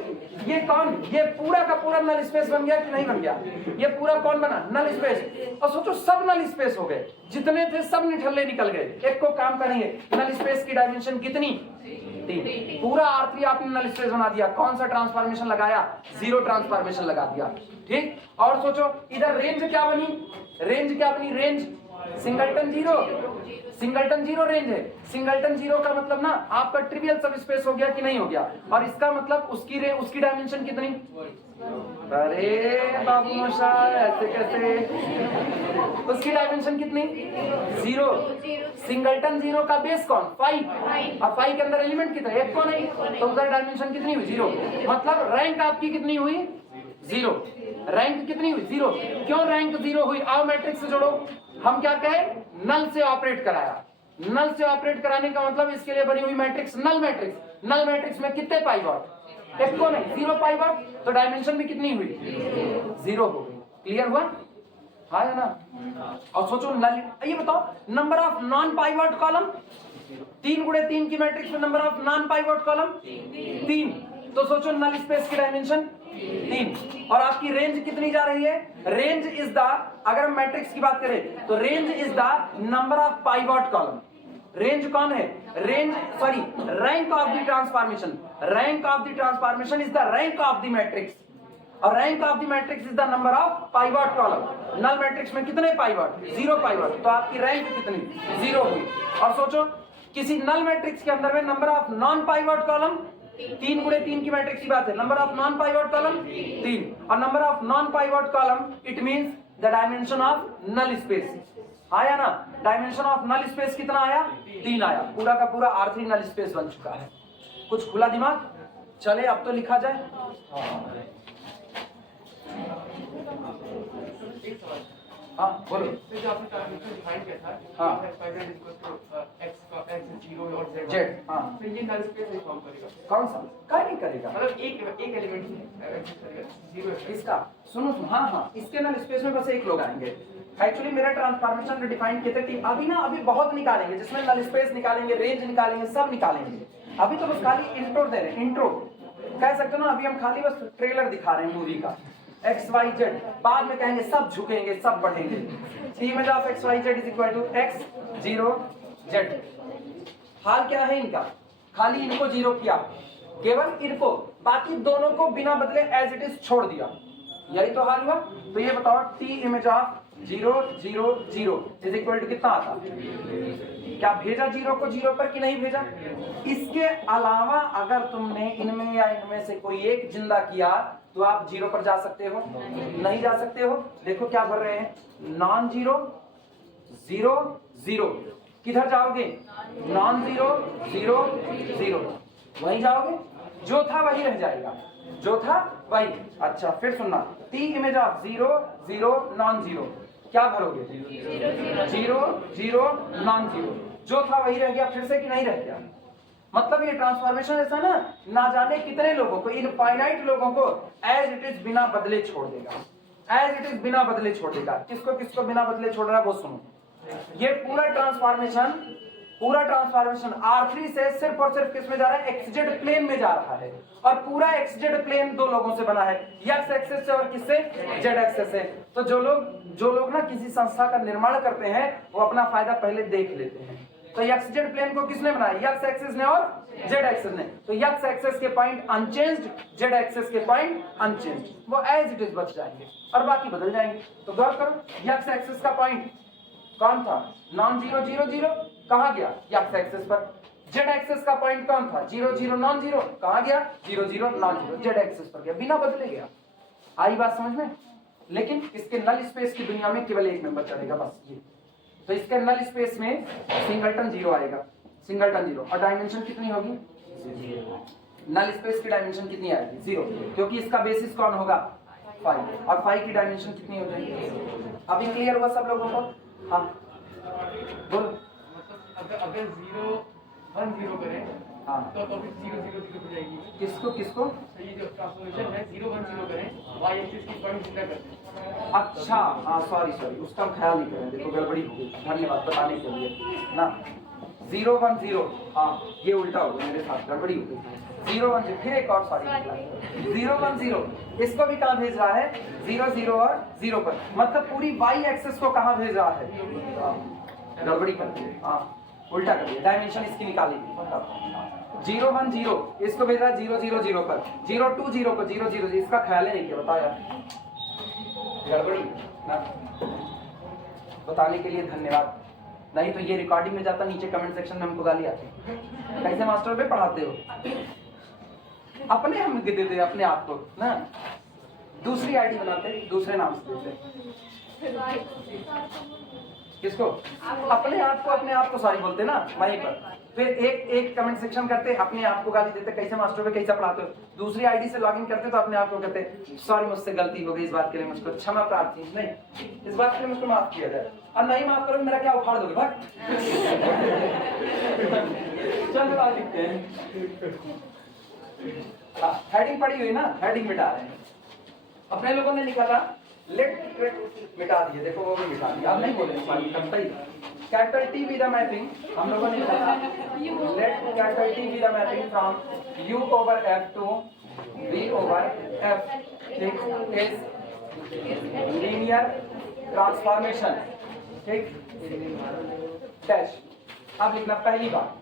ये कौन, ये पूरा का पूरा नल स्पेस बन गया कि नहीं बन गया, ये पूरा कौन बना, नल स्पेस। और सोचो सब नल स्पेस हो गए, जितने थे सब निठल्ले निकल गए, एक को काम का नहीं है। नल स्पेस की डायमेंशन कितनी, 3। पूरा R3 आपने नल स्पेस बना दिया। कौन सा ट्रांसफॉर्मेशन लगाया, 0 ट्रांसफॉर्मेशन लगा दिया, ठीक। और सोचो इधर रेंज क्या बनी, रेंज क्या बनी, रेंज सिंगलटन 0, सिंगलटन 0 रेंज है। सिंगलटन 0 का मतलब ना आपका ट्रिवियल सब स्पेस हो गया कि नहीं हो गया, और इसका मतलब उसकी डायमेंशन कितनी, अरे बाबू मशाल ऐसे कैसे, उसकी डायमेंशन कितनी, 0। सिंगलटन 0 का बेस कौन, 5, और 5 के अंदर एलिमेंट कितने, एक कौन है, तो उधर डायमेंशन कितनी हुई, 0। मतलब रैंक आपकी कितनी हुई, 0। रैंक कितनी हुई, 0। क्यों रैंक 0 हुई, आओ मैट्रिक्स से जोड़ो। हम क्या कहे, नल से ऑपरेट कराया। नल से ऑपरेट कराने का मतलब इसके लिए बनी हुई matrix null matrix. Null matrix में कितने पाइवट, एक को नहीं, 0 पाइवट, तो डायमेंशन भी कितनी हुई, 0 हो गई। क्लियर हुआ, हाँ है ना। और सोचो नल, ये बताओ number of non pivot column, 3 × 3 की मैट्रिक्स में number of non pivot column 3, तो सोचो नल स्पेस की डायमेंशन 3। और आपकी रेंज कितनी जा रही है, रेंज इज द, अगर हम मैट्रिक्स की बात करें तो range is the number of pivot column. Range कौन है, range sorry rank of the transformation, rank of the transformation is the rank of the matrix, और rank of the matrix is the number of pivot column. Null matrix में कितने pivot, 0 pivot, तो आपकी rank कितनी, 0 हुई। और सोचो किसी नल मैट्रिक्स के अंदर में number of non pivot column, 3 × 3 की मैट्रिक्स की बात है, number of non pivot column 3, और number of non pivot column it means the dimension of null space. आया ना, डायमेंशन ऑफ नल स्पेस कितना आया, 3 आया। पूरा का पूरा R3 नल स्पेस बन चुका है। कुछ खुला दिमाग, चले अब तो लिखा जाए। हाँ बोलो। जो आपने ट्रांजिशन डिफाइन किया था, हाँ। x0 और z, हाँ। तो ये नल स्पेस नहीं फॉर्म करेगा, कौन सा, क्या नहीं करेगा, मतलब एक एलिमेंट ही एक्सेस करेगा, 0 इसका सुनो, हाँ इसके नल स्पेस में बस एक लोग आएंगे। एक्चुअली मेरा ट्रांसफॉर्मेशन डिफाइन किए थे, अभी ना अभी बहुत निकालेंगे, जिसमें नल स्पेस निकालेंगे, रेंज निकालेंगे, सब निकालेंगे। अभी तो बस खाली इंट्रो दे रहे हैं, इंट्रो कह सकते हो ना, अभी हम खाली बस ट्रेलर दिखा रहे हैं मूवी का। XYZ, बाद में कहेंगे सब झुकेंगे, सब बढ़ेंगे। Image of XYZ is equal to X0Z। हाल क्या है इनका, खाली इनको 0 किया, केवल इनको, बाकी दोनों को बिना बदले एज इट इज छोड़ दिया, यही तो हाल हुआ। तो ये बताओ T image of 0 0 0 is equal to कितना आता, क्या भेजा 0 को 0 पर कि नहीं भेजा। इसके अलावा अगर तुमने इनमें या इनमें से कोई एक जिंदा किया तो आप 0 पर जा सकते हो, नहीं जा सकते हो। देखो क्या भर रहे हैं, नॉन 0 0 0, किधर जाओगे, नॉन 0 0 0, वहीं जाओगे, जो था वही रह जाएगा, जो था वही। अच्छा फिर सुनना, T इमेज ऑफ 0 0 नॉन 0, क्या भरोगे, 0 0 नॉन 0, जो था वही रह गया, फिर से कि नहीं रह गया। मतलब ये ट्रांसफॉर्मेशन ऐसा ना जाने कितने लोगों को, इनफाइनाइट लोगों को एज इट इज बिना बदले छोड़ देगा, एज इट इज बिना बदले छोड़ देगा। किसको किसको बिना बदले छोड़ रहा है वो सुनो। ये पूरा ट्रांसफॉर्मेशन पूरा ट्रांसफॉर्मेशन R3 से सिर्फ और सिर्फ किस में जा रहा है, XZ प्लेन में जा रहा है। और पूरा XZ प्लेन दो लोगों से बना है, X एक्सिस से और किससे, Z एक्सिस से। तो जो लोग ना किसी संस्था का निर्माण करते हैं वो अपना फायदा पहले देख लेते हैं। तो XZ प्लेन को किसने बनाया, X एक्सिस ने और Z एक्सिस ने। तो X एक्सिस के पॉइंट अनचेंज्ड, Z एक्सिस के पॉइंट अनचेंज्ड, वो एज इट इज बच जाएंगे और बाकी बदल जाएंगे। तो गौर करो, X एक्सिस का पॉइंट कौन था, नॉन जीरो 0 0 कहां गया, X एक्सिस पर। Z एक्सिस का पॉइंट कौन था, 0 0 नॉन जीरो कहां गया, 0 0 नॉन जीरो, Z एक्सिस पर गया, बिना बदले गया। आई बात समझ में। लेकिन इसके नल स्पेस की दुनिया में केवल एक मेंबर चलेगा, बस ये। तो इसके नल स्पेस में सिंगलटन 0 आएगा, सिंगलटन 0। और डायमेंशन कितनी होगी, नल स्पेस की डायमेंशन कितनी आएगी, 0, क्योंकि इसका बेसिस कौन होगा, 5। और 5 की डायमेंशन कितनी हो जाएगी। अभी क्लियर हुआ सब लोगों को। हाँ बोलो। मतलब अगर 0 1 0 करें, हाँ तो फिर 0 0 0 हो जाएगी। किसको तो ये जो ट्रांसफॉर्मेशन है 0 1 0 करें, y एक्सिस की पॉइंट सीधा करते हैं। अच्छा, हाँ सॉरी उसका हम ख्याल नहीं करें, देखो गड़बड़ी हो गई, धन्यवाद बताने के लिए ना। 0 1 0, हाँ ये उल्टा हो गया मेरे साथ, गड़बड़ी हो गई। 0 1 0, फिर एक और सॉरी, 0 1 0 इसको भी कहाँ भेज रहा है, 0 0 और 0 पर, मतलब पूरी y एक्सिस को कहाँ भेज रहा है, गड़बड़ी कर दी, हाँ उल्टा कर दिया, डायमेंशन इसकी निकाली। 0 1 0 इसको भेज रहा है 0 0 0 पर, 0 2 0 को 0 0 इसका ख्याल ही नहीं किया, बताओ यार, गड़बड़ी ना। बताने के लिए धन्यवाद, नहीं तो ये रिकॉर्डिंग में जाता, नीचे कमेंट सेक्शन में हमको गाली आती। कैसे मास्टर पे पढ़ाते हो, अपने हम देते अपने आप को ना, दूसरी आईडी बनाते, दूसरे नाम से देते। किसको, अपने आप को सॉरी बोलते ना वहीं पर, फिर एक कमेंट सेक्शन करते, अपने आप को गाली देते, कैसे मास्टर पे कैसे पढ़ाते हो। दूसरी आईडी से लॉगिन करते तो अपने आप को कहते सॉरी मुझसे गलती हो गई, इस बात के लिए मुझको क्षमा प्रार्थी, नहीं इस बात के लिए मुझको माफ किया जाए, और नहीं माफ करोगे मेरा क्या उखाड़ दोगे, भाग। चलो आज लिखते हैं, हेडिंग पड़ी हुई ना, हेडिंग मिटा रहे हैं। अपने लोगों ने लिखा था लेट मिटा दिए, देखो वो भी मिटा दिया, आप नहीं बोले capital T with the mapping, हम लोगों ने लिखा था let capital T with the mapping from u over f to v over f is linear transformation, ठीक, डैश। अब लिखना पहली बार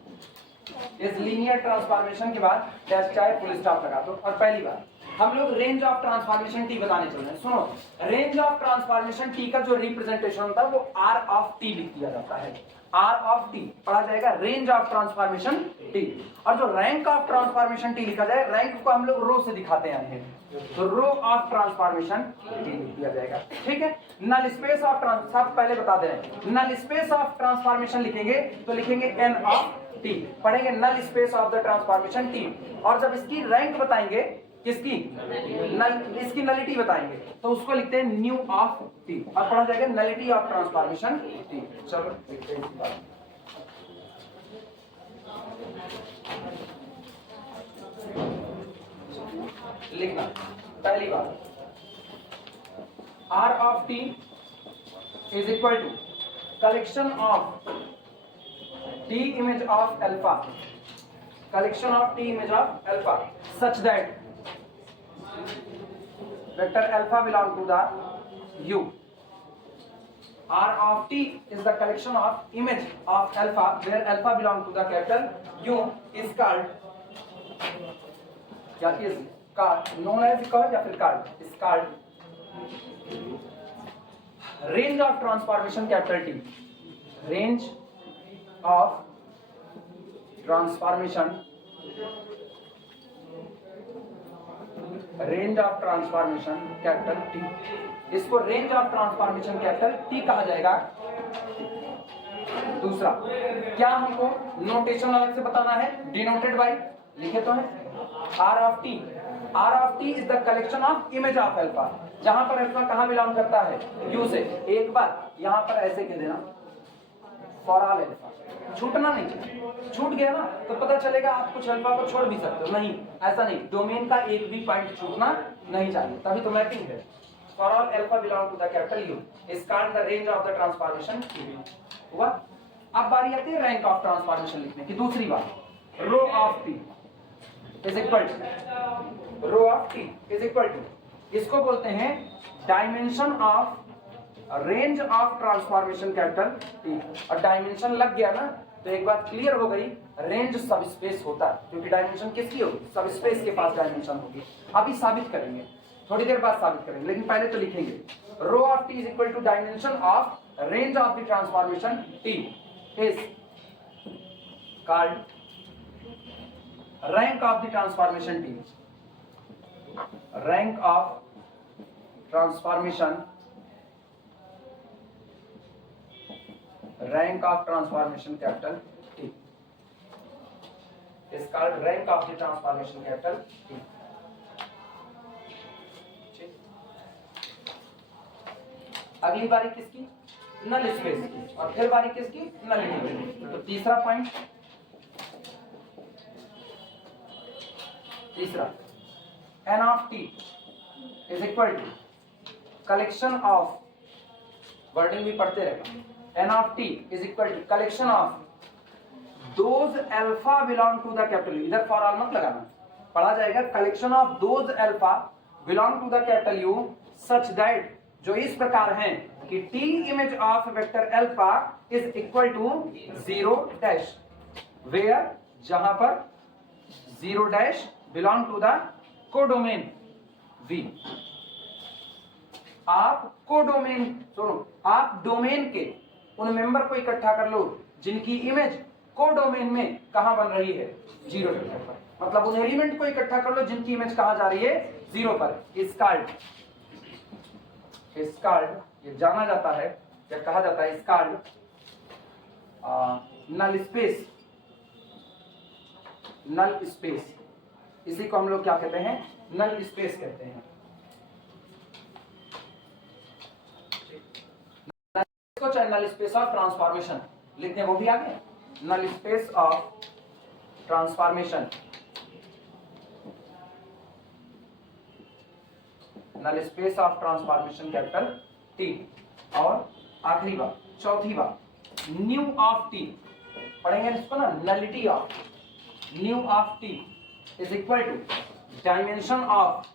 इस लीनियर ट्रांसफॉर्मेशन के बाद डैश चाहे फुल स्टॉप लगा दो। और पहली बार हम लोग रेंज ऑफ ट्रांसफॉर्मेशन टी बताने चल रहे हैं। सुनो, रेंज ऑफ ट्रांसफॉर्मेशन टी का जो रिप्रेजेंटेशन होता है वो आर ऑफ टी लिख दिया जाता है, आर ऑफ टी पढ़ा जाएगा रेंज ऑफ ट्रांसफॉर्मेशन टी। और जो रैंक ऑफ ट्रांसफॉर्मेशन टी लिखा जाए, रैंक को हम लोग रो से दिखाते हैं, तो रो ऑफ ट्रांसफॉर्मेशन टी लिख दिया जाएगा, ठीक है। नल स्पेस ऑफ सब पहले बता दे रहे हैं, नल स्पेस ऑफ ट्रांसफॉर्मेशन लिखेंगे तो लिखेंगे एन ऑफ टी, पढ़ेंगे null space of the transformation T. और जब इसकी रैंक बताएंगे, किसकी, इसकी नलिटी बताएंगे तो उसको लिखते हैं न्यू ऑफ टी, और पढ़ा जाएगा नलिटी ऑफ ट्रांसफॉर्मेशन टी। चलो लिखना पहली बार, R of T is equal to collection of T image of alpha, collection of t image of alpha such that vector alpha belong to the u. R of t is the collection of image of alpha where alpha belong to the capital U is called, क्या is called, known as called या फिर called, is called range of transformation capital T, range of transformation, range of transformation capital T, इसको range of transformation capital T कहा जाएगा। दूसरा, क्या हमको notation अलग से बताना है, डिनोटेड बाय, लिखे तो है R of T, R of T is the collection of image of alpha, जहां पर अल्फा कहां बिलोंग करता है, यू से। एक बार यहां पर ऐसे कह देना फॉर ऑल अल्फा, छूटना नहीं चाहिए, छूट गया ना तो पता चलेगा आप कुछ अल्फा को छोड़ भी सकते हो, नहीं ऐसा नहीं, डोमेन का एक भी पॉइंट छूटना नहीं चाहिए, तभी तो मैपिंग है। For all alpha belong to the capital U is called the range of the transformation हुआ। अब बारी आती है रैंक ऑफ ट्रांसफॉर्मेशन लिखने की। दूसरी बात, rho of T is equal to, rho of T is equal to, इसको बोलते हैं dimension of range of transformation capital T. और डायमेंशन लग गया ना तो एक बात क्लियर हो गई, रेंज सब स्पेस होता है, क्योंकि डायमेंशन किसकी होगी, सब स्पेस के पास डायमेंशन होगी। अभी साबित करेंगे, थोड़ी देर बाद साबित करेंगे, लेकिन पहले तो लिखेंगे rho of T is equal to dimension of range of the transformation T is called rank of the transformation T, rank of transformation, rank of transformation capital T is called rank of the transformation capital T। अगली बारी किसकी, null space की, और फिर बारी किसकी, nullity की। तो तीसरा पॉइंट, तीसरा n of t is equal to collection of, wording भी पढ़ते रहेगा, n of t is equal to collection of those alpha belong to the capital, इधर for all मत लगाना, पढ़ा जाएगा collection of those alpha belong to the capital U such that, जो इस प्रकार हैं कि t image of vector alpha is equal to 0 dash, where जहां पर 0 dash belong to the codomain V। आप कोडोमेन, सुनो, आप डोमेन के उन मेंबर को इकट्ठा कर लो जिनकी इमेज कोडोमेन में कहां बन रही है, 0 पर। मतलब उन एलिमेंट को इकट्ठा कर लो जिनकी इमेज कहां जा रही है, 0 पर। इस कार्ड ये जाना जाता है, क्या कहा जाता है, is called null space, null space, इसी को हम लोग क्या कहते हैं, नल स्पेस कहते हैं। चाहे नल स्पेस ऑफ ट्रांसफॉर्मेशन लिखते हैं, वो भी आ गया, null space of transformation, null space of transformation capital T. और आखिरी बात, चौथी बात, न्यू ऑफ टी, पढ़ेंगे इसको ना, nullity of, nu of T is equal to dimension of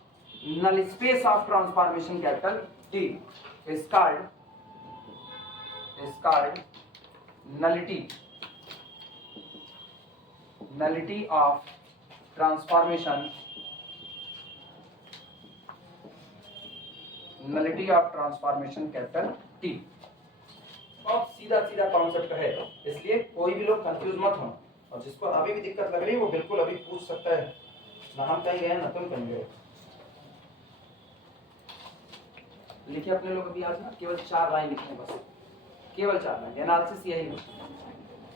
null space of transformation capital T is called nullity, nullity of transformation, nullity of transformation capital T। बहुत सीधा सीधा कॉन्सेप्ट है, इसलिए कोई भी लोग कंफ्यूज मत हो, और जिसको अभी भी दिक्कत लग रही है वो बिल्कुल अभी पूछ सकता है, ना हम कहीं गए ना तुम कहीं गए। लिखे अपने लोग अभी आज ना, केवल 4 लाइन लिखते हैं, बस केवल 4 लाइन, एनालिसिस यही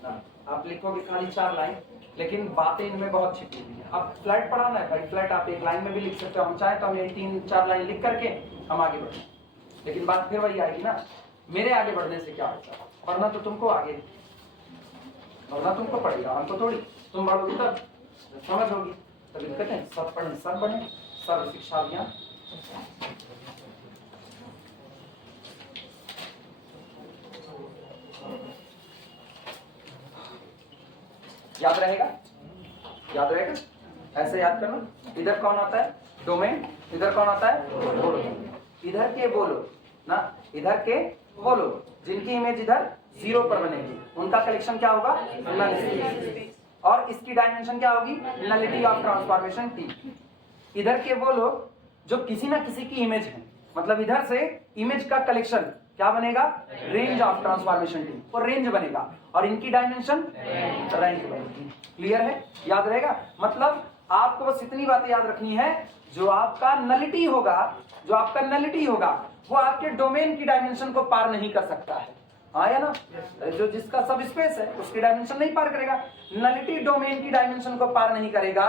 ना, आप लिखोगे खाली 4 लाइन, लेकिन बातें इनमें बहुत छिपी हुई है। अब फ्लैट पढ़ाना है भाई, फ्लैट आप 1 लाइन में भी लिख सकते हो, हम चाहे तो हम 3-4 लाइन लिख करके हम आगे बढ़े, लेकिन बात फिर वही आएगी ना, मेरे आगे बढ़ने से क्या होता है, पढ़ना तो तुमको आगे, पढ़ना तुमको पड़ेगा, हमको थोड़ी, तुम बढ़ोगी तब समझ होगी, तभी कहते हैं सब पढ़े सब बढ़े, सब शिक्षा अभियान। याद रहेगा, याद रहेगा, ऐसे याद करना। इधर कौन आता है, डोमेन, इधर कौन आता है, बोलो, इधर के बोलो ना, इधर के बोलो जिनकी इमेज इधर 0 पर बनेगी, उनका कलेक्शन क्या होगा, नल स्पेस, और इसकी डायमेंशन क्या होगी, नलिटी ऑफ ट्रांसफॉर्मेशन टी। इधर के बोलो जो किसी ना किसी की इमेज है, मतलब इधर से इमेज का कलेक्शन क्या बनेगा, रेंज ऑफ ट्रांसफॉर्मेशन टी, और रेंज बनेगा, और इनकी डायमेंशन रैंक बनेगी। क्लियर है, याद रहेगा। मतलब आपको बस इतनी बातें याद रखनी है, जो आपका नलिटी होगा, जो आपका नलिटी होगा वो आपके डोमेन की डायमेंशन को पार नहीं कर सकता है, हाँ या ना, जो जिसका सब स्पेस है उसकी डायमेंशन नहीं पार करेगा, नलिटी डोमेन की डायमेंशन को पार नहीं करेगा,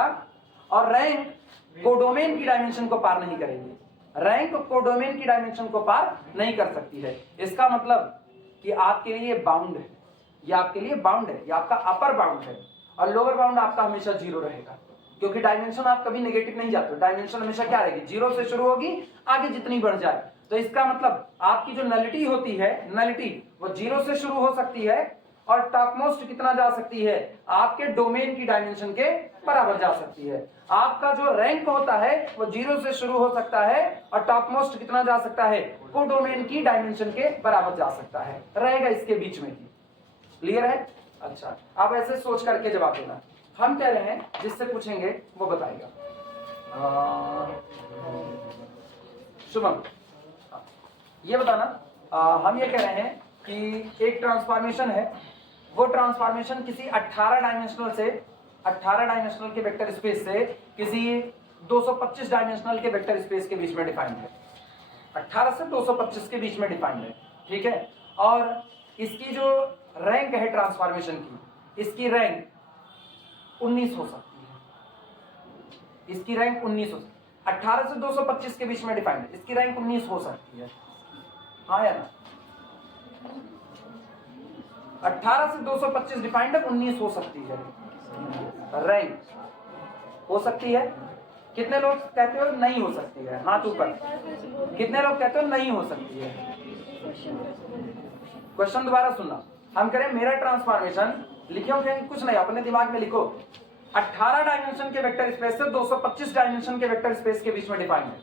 और रैंक कोडोमेन की डायमेंशन को पार नहीं करेगी, रैंक कोडोमेन की डायमेंशन को पार नहीं कर सकती है। इसका मतलब कि आपके लिए बाउंड है, ये आपके लिए बाउंड है, ये आपका अपर बाउंड है, और लोअर बाउंड आपका हमेशा 0 रहेगा, क्योंकि डायमेंशन आप कभी नेगेटिव नहीं जाते, डायमेंशन हमेशा क्या रहेगी, 0 से शुरू होगी, आगे जितनी बढ़ जाए। तो इसका मतलब आपकी जो नलिटी होती है, नलिटी वो 0 से शुरू हो सकती है और टॉप मोस्ट कितना जा सकती है, आपके डोमेन की डायमेंशन के बराबर जा सकती है। आपका जो रैंक होता है वो 0 से शुरू हो सकता है और टॉप मोस्ट कितना जा सकता है, कोडोमेन की डायमेंशन के बराबर जा सकता है, रहेगा इसके बीच में की। क्लियर है? अच्छा, अब ऐसे सोच करके जवाब देना। हम कह रहे हैं जिससे पूछेंगे वो बताएगा। शुभम, ये बताना, हम ये कह रहे हैं कि एक ट्रांसफॉर्मेशन है, वो ट्रांसफॉर्मेशन किसी 18 डायमेंशनल के वेक्टर स्पेस से किसी 225 डायमेंशनल के वेक्टर स्पेस के बीच में डिफाइंड है। 18 से 225 के बीच में डिफाइंड है, ठीक है। और इसकी जो रैंक है ट्रांसफॉर्मेशन की, इसकी रैंक 19 हो सकती है। इसकी रैंक 19 हो सकती है। 18 से 225 के बीच में डिफाइंड है, इसकी रैंक 19 हो सकती है, हाँ या ना? 18 से 225 डिफाइंड है, 19 हो सकती है रैंक, हो सकती है। कितने लोग कहते हो नहीं हो सकती है, हाथ ऊपर। कितने लोग कहते हो नहीं हो सकती है? क्वेश्चन दोबारा सुनना। हम करें मेरा ट्रांसफॉर्मेशन, लिखो कुछ नहीं, अपने दिमाग में लिखो। 18 डायमेंशन के वेक्टर स्पेस से 225 डायमेंशन के वेक्टर स्पेस के बीच में डिफाइंड है।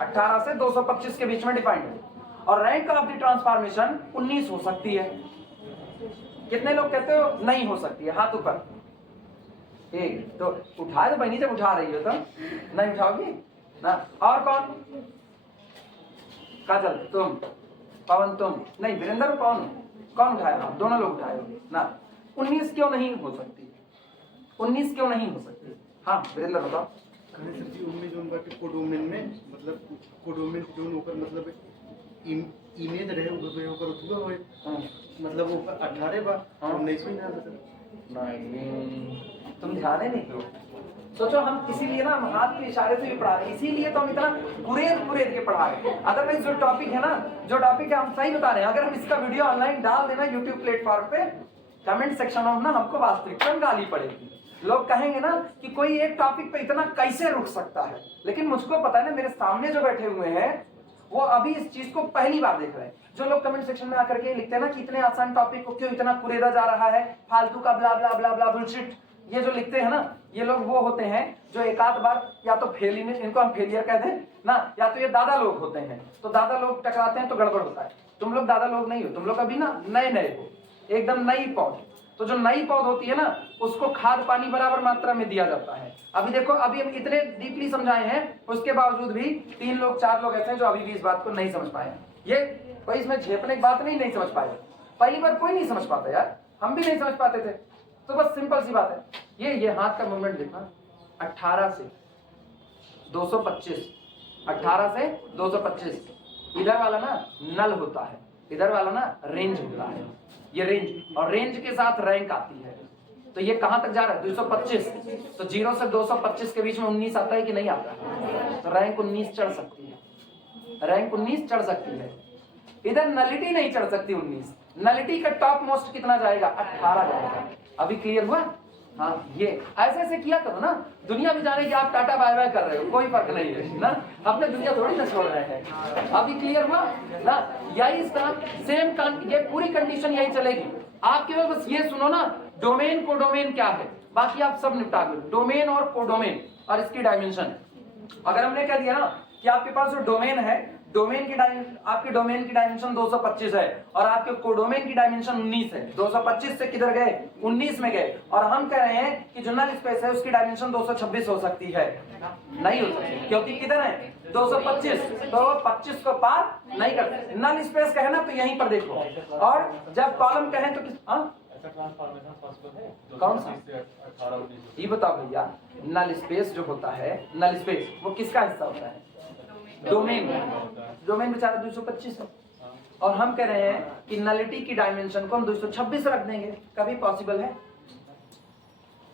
18 से 225 के बीच में डिफाइंड है और रैंक ऑफ द ट्रांसफॉर्मेशन 19 हो सकती है। कितने लोग कहते हो नहीं हो सकती है, हाथ ऊपर। एक तो उठाए तो बहनी, जब उठा रही हो तो नहीं उठाओगी ना। और कौन? काजल तुम, पवन तुम, नहीं वीरेंद्र कौन उठाया? हाँ, दोनों लोग उठाए हो ना। 19 क्यों नहीं हो सकती? 19 क्यों नहीं हो सकती? हाँ वीरेंद्र बताओ। उनमें जो उनका कोडोमेन में मतलब कोडोमेन जो ऊपर मतलब इमेज रहे ऊपर उठूगा वो मतलब ऊपर 18 बा 19 ही ना नहीं, तुम ध्यान ही नहीं दो। सोचो, हम इसीलिए ना हाथ के इशारे से भी पढ़ा रहे हैं, इसीलिए तो हम इतना कुरेद के पढ़ा रहे हैं। अदरवाइज जो टॉपिक है हम सही बता रहे हैं। अगर हम इसका वीडियो ऑनलाइन डाल देना यूट्यूब प्लेटफॉर्म पे, कमेंट सेक्शन में ना हमको वास्तविकता में गाली पड़ेगी। लोग कहेंगे ना कि कोई एक टॉपिक पे इतना कैसे रुक सकता है, लेकिन मुझको पता है ना, मेरे सामने जो बैठे हुए हैं वो अभी इस चीज को पहली बार देख रहे हैं। जो लोग कमेंट सेक्शन में आकर के लिखते हैं ना कि इतने आसान टॉपिक को क्यों इतना कुरेदा जा रहा है, फालतू का ब्ला ब्ला ब्ला ब्ला बुलशिट, ये जो लिखते हैं ना, ये लोग वो होते हैं जो एक आध बार या तो फेल, इनको हम फेलियर कहते हैं ना, या तो ये दादा लोग होते हैं। तो दादा लोग टकराते हैं तो गड़बड़ होता है। तुम लोग दादा लोग नहीं हो, तुम लोग अभी ना नए हो, एकदम नई पौध। तो जो नई पौध होती है ना, उसको खाद पानी बराबर मात्रा में दिया जाता है। अभी देखो, अभी हम इतने डीपली समझाए हैं, उसके बावजूद भी 3 लोग 4 लोग ऐसे हैं जो अभी भी इस बात को नहीं समझ पाए। ये कोई इसमें झेपने की बात नहीं समझ पाए। पहली बार कोई नहीं समझ पाता यार, हम भी नहीं समझ पाते थे। तो बस सिंपल सी बात है, ये हाथ का मूवमेंट देखना। 18 से 225, 18 से 225, इधर वाला ना नल होता है, इधर वाला ना रेंज होता है। ये रेंज, और रेंज के साथ रैंक आती है। तो ये कहां तक जा रहा है? 225। तो 0 से 225 के बीच में 19 आता है कि नहीं आता है? तो रैंक 19 चढ़ सकती है, रैंक 19 चढ़ सकती है। इधर नलिटी नहीं चढ़ सकती 19। नलिटी का टॉप मोस्ट कितना जाएगा? 18 जाएगा। अभी क्लियर हुआ? हाँ, ये ऐसे किया करो ना, दुनिया भी जाने कि आप टाटा बाय बाय कर रहे हो, कोई फर्क नहीं है ना, अपने दुनिया थोड़ी ना छोड़ रहे हैं। अभी क्लियर हुआ ना? यही इसका सेम ये पूरी कंडीशन यही चलेगी। आप केवल बस ये सुनो ना, डोमेन कोडोमेन क्या है, बाकी आप सब निपटा दो। डोमेन और कोडोमेन और इसकी डायमेंशन। अगर हमने कह दिया ना कि आपके पास जो डोमेन है, आपके डोमेन की डायमेंशन 225 है और आपके कोडोमेन की डायमेंशन 19 है। 225 से किधर गए? 19 में गए। और हम कह रहे हैं कि जो नल स्पेस है उसकी डायमेंशन 226 हो सकती है। नहीं हो सकती, क्योंकि किधर है? 225, तो 25 को पार नहीं करते। नल स्पेस कहे ना तो यहीं पर देखो, और जब कॉलम कहे तो किस कौन सा? ये बताओ भैया, नल स्पेस जो होता है, नल स्पेस वो किसका हिस्सा होता है? डोमेन। डोमेन बेचारा 225 है, और हम कह रहे हैं कि नलिटी की डायमेंशन को हम 226 रख देंगे। कभी पॉसिबल है?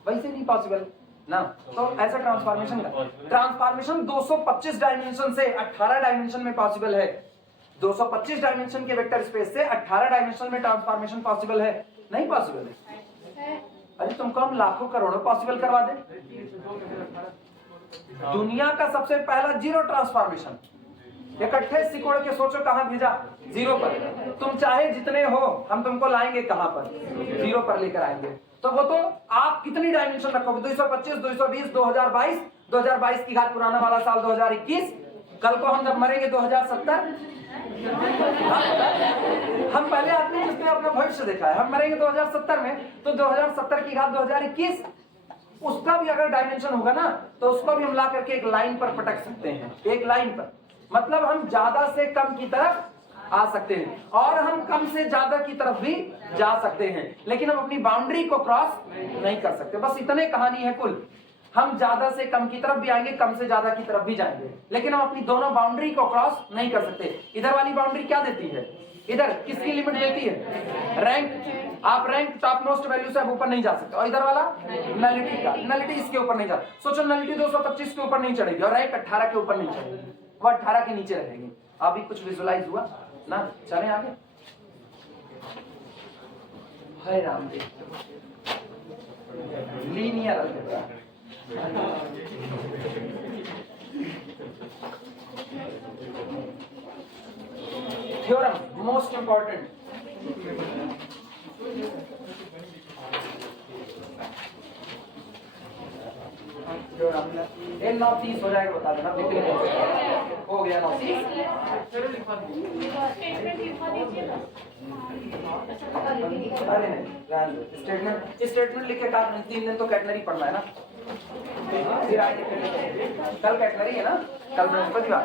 वैसे नहीं पॉसिबल ना। तो ऐसा ट्रांसफॉर्मेशन 225 डायमेंशन से 18 डायमेंशन में पॉसिबल है। 225 डायमेंशन के वेक्टर स्पेस से 18 डायमेंशन में ट्रांसफॉर्मेशन पॉसिबल है? नहीं पॉसिबल है। अरे तुमको हम लाखों करोड़ों पॉसिबल करवा दें। दुनिया का सबसे पहला जीरो ट्रांसफॉर्मेशन इकट्ठे सिकोड़ के सोचो कहां भेजा, 0 पर। तुम चाहे जितने हो, हम तुमको लाएंगे कहां पर, 0 पर लेकर आएंगे। तो वो तो आप कितनी डायमेंशन रखोगे, 225, 220, 2022, 2022 की घात पुराना वाला साल 2021, कल को हम जब मरेंगे 2070। हम पहले आदमी जिसने अपना भविष्य देखा है, हम मरेंगे 2070 में, तो 2070 की घात 2021, उसका भी अगर डायमेंशन होगा ना, तो उसको भी हम ला करके एक लाइन पर पटक सकते हैं, एक लाइन पर। मतलब हम ज्यादा से कम की तरफ आ सकते हैं और हम कम से ज्यादा की तरफ भी जा सकते हैं, लेकिन हम अपनी बाउंड्री को क्रॉस नहीं कर सकते। बस इतने कहानी है कुल। हम ज्यादा से कम की तरफ भी आएंगे, कम से ज्यादा की तरफ भी जाएंगे, लेकिन हम अपनी दोनों बाउंड्री को क्रॉस नहीं कर सकते। इधर वाली बाउंड्री क्या देती है, इधर किसकी लिमिट देती है, रैंक। आप रैंक टॉप मोस्ट वैल्यू से अब ऊपर नहीं जा सकते, और इधर वाला नलिटी का, नलिटी इसके ऊपर नहीं जा। सोचो नलिटी 225 के ऊपर नहीं चढ़ेगी और रैंक 18 के ऊपर नहीं चढ़ेगी, वो 18 के नीचे रहेगी। अभी कुछ विजुअलाइज हुआ ना, चले आगे। हाय Ram Dev, linear algebra. Theorem most important. Theorem 9:30 हो जाएगा, बता देना। हो गया 9:30। स्टेटमेंट लिखवा दीजिएगा। अरे नहीं, स्टेटमेंट लिख के काम नहीं, 3 दिन तो कैटलरी पढ़ना है ना, फिर आगे कल कैटलरी है ना, कल बृहस्पतिवार।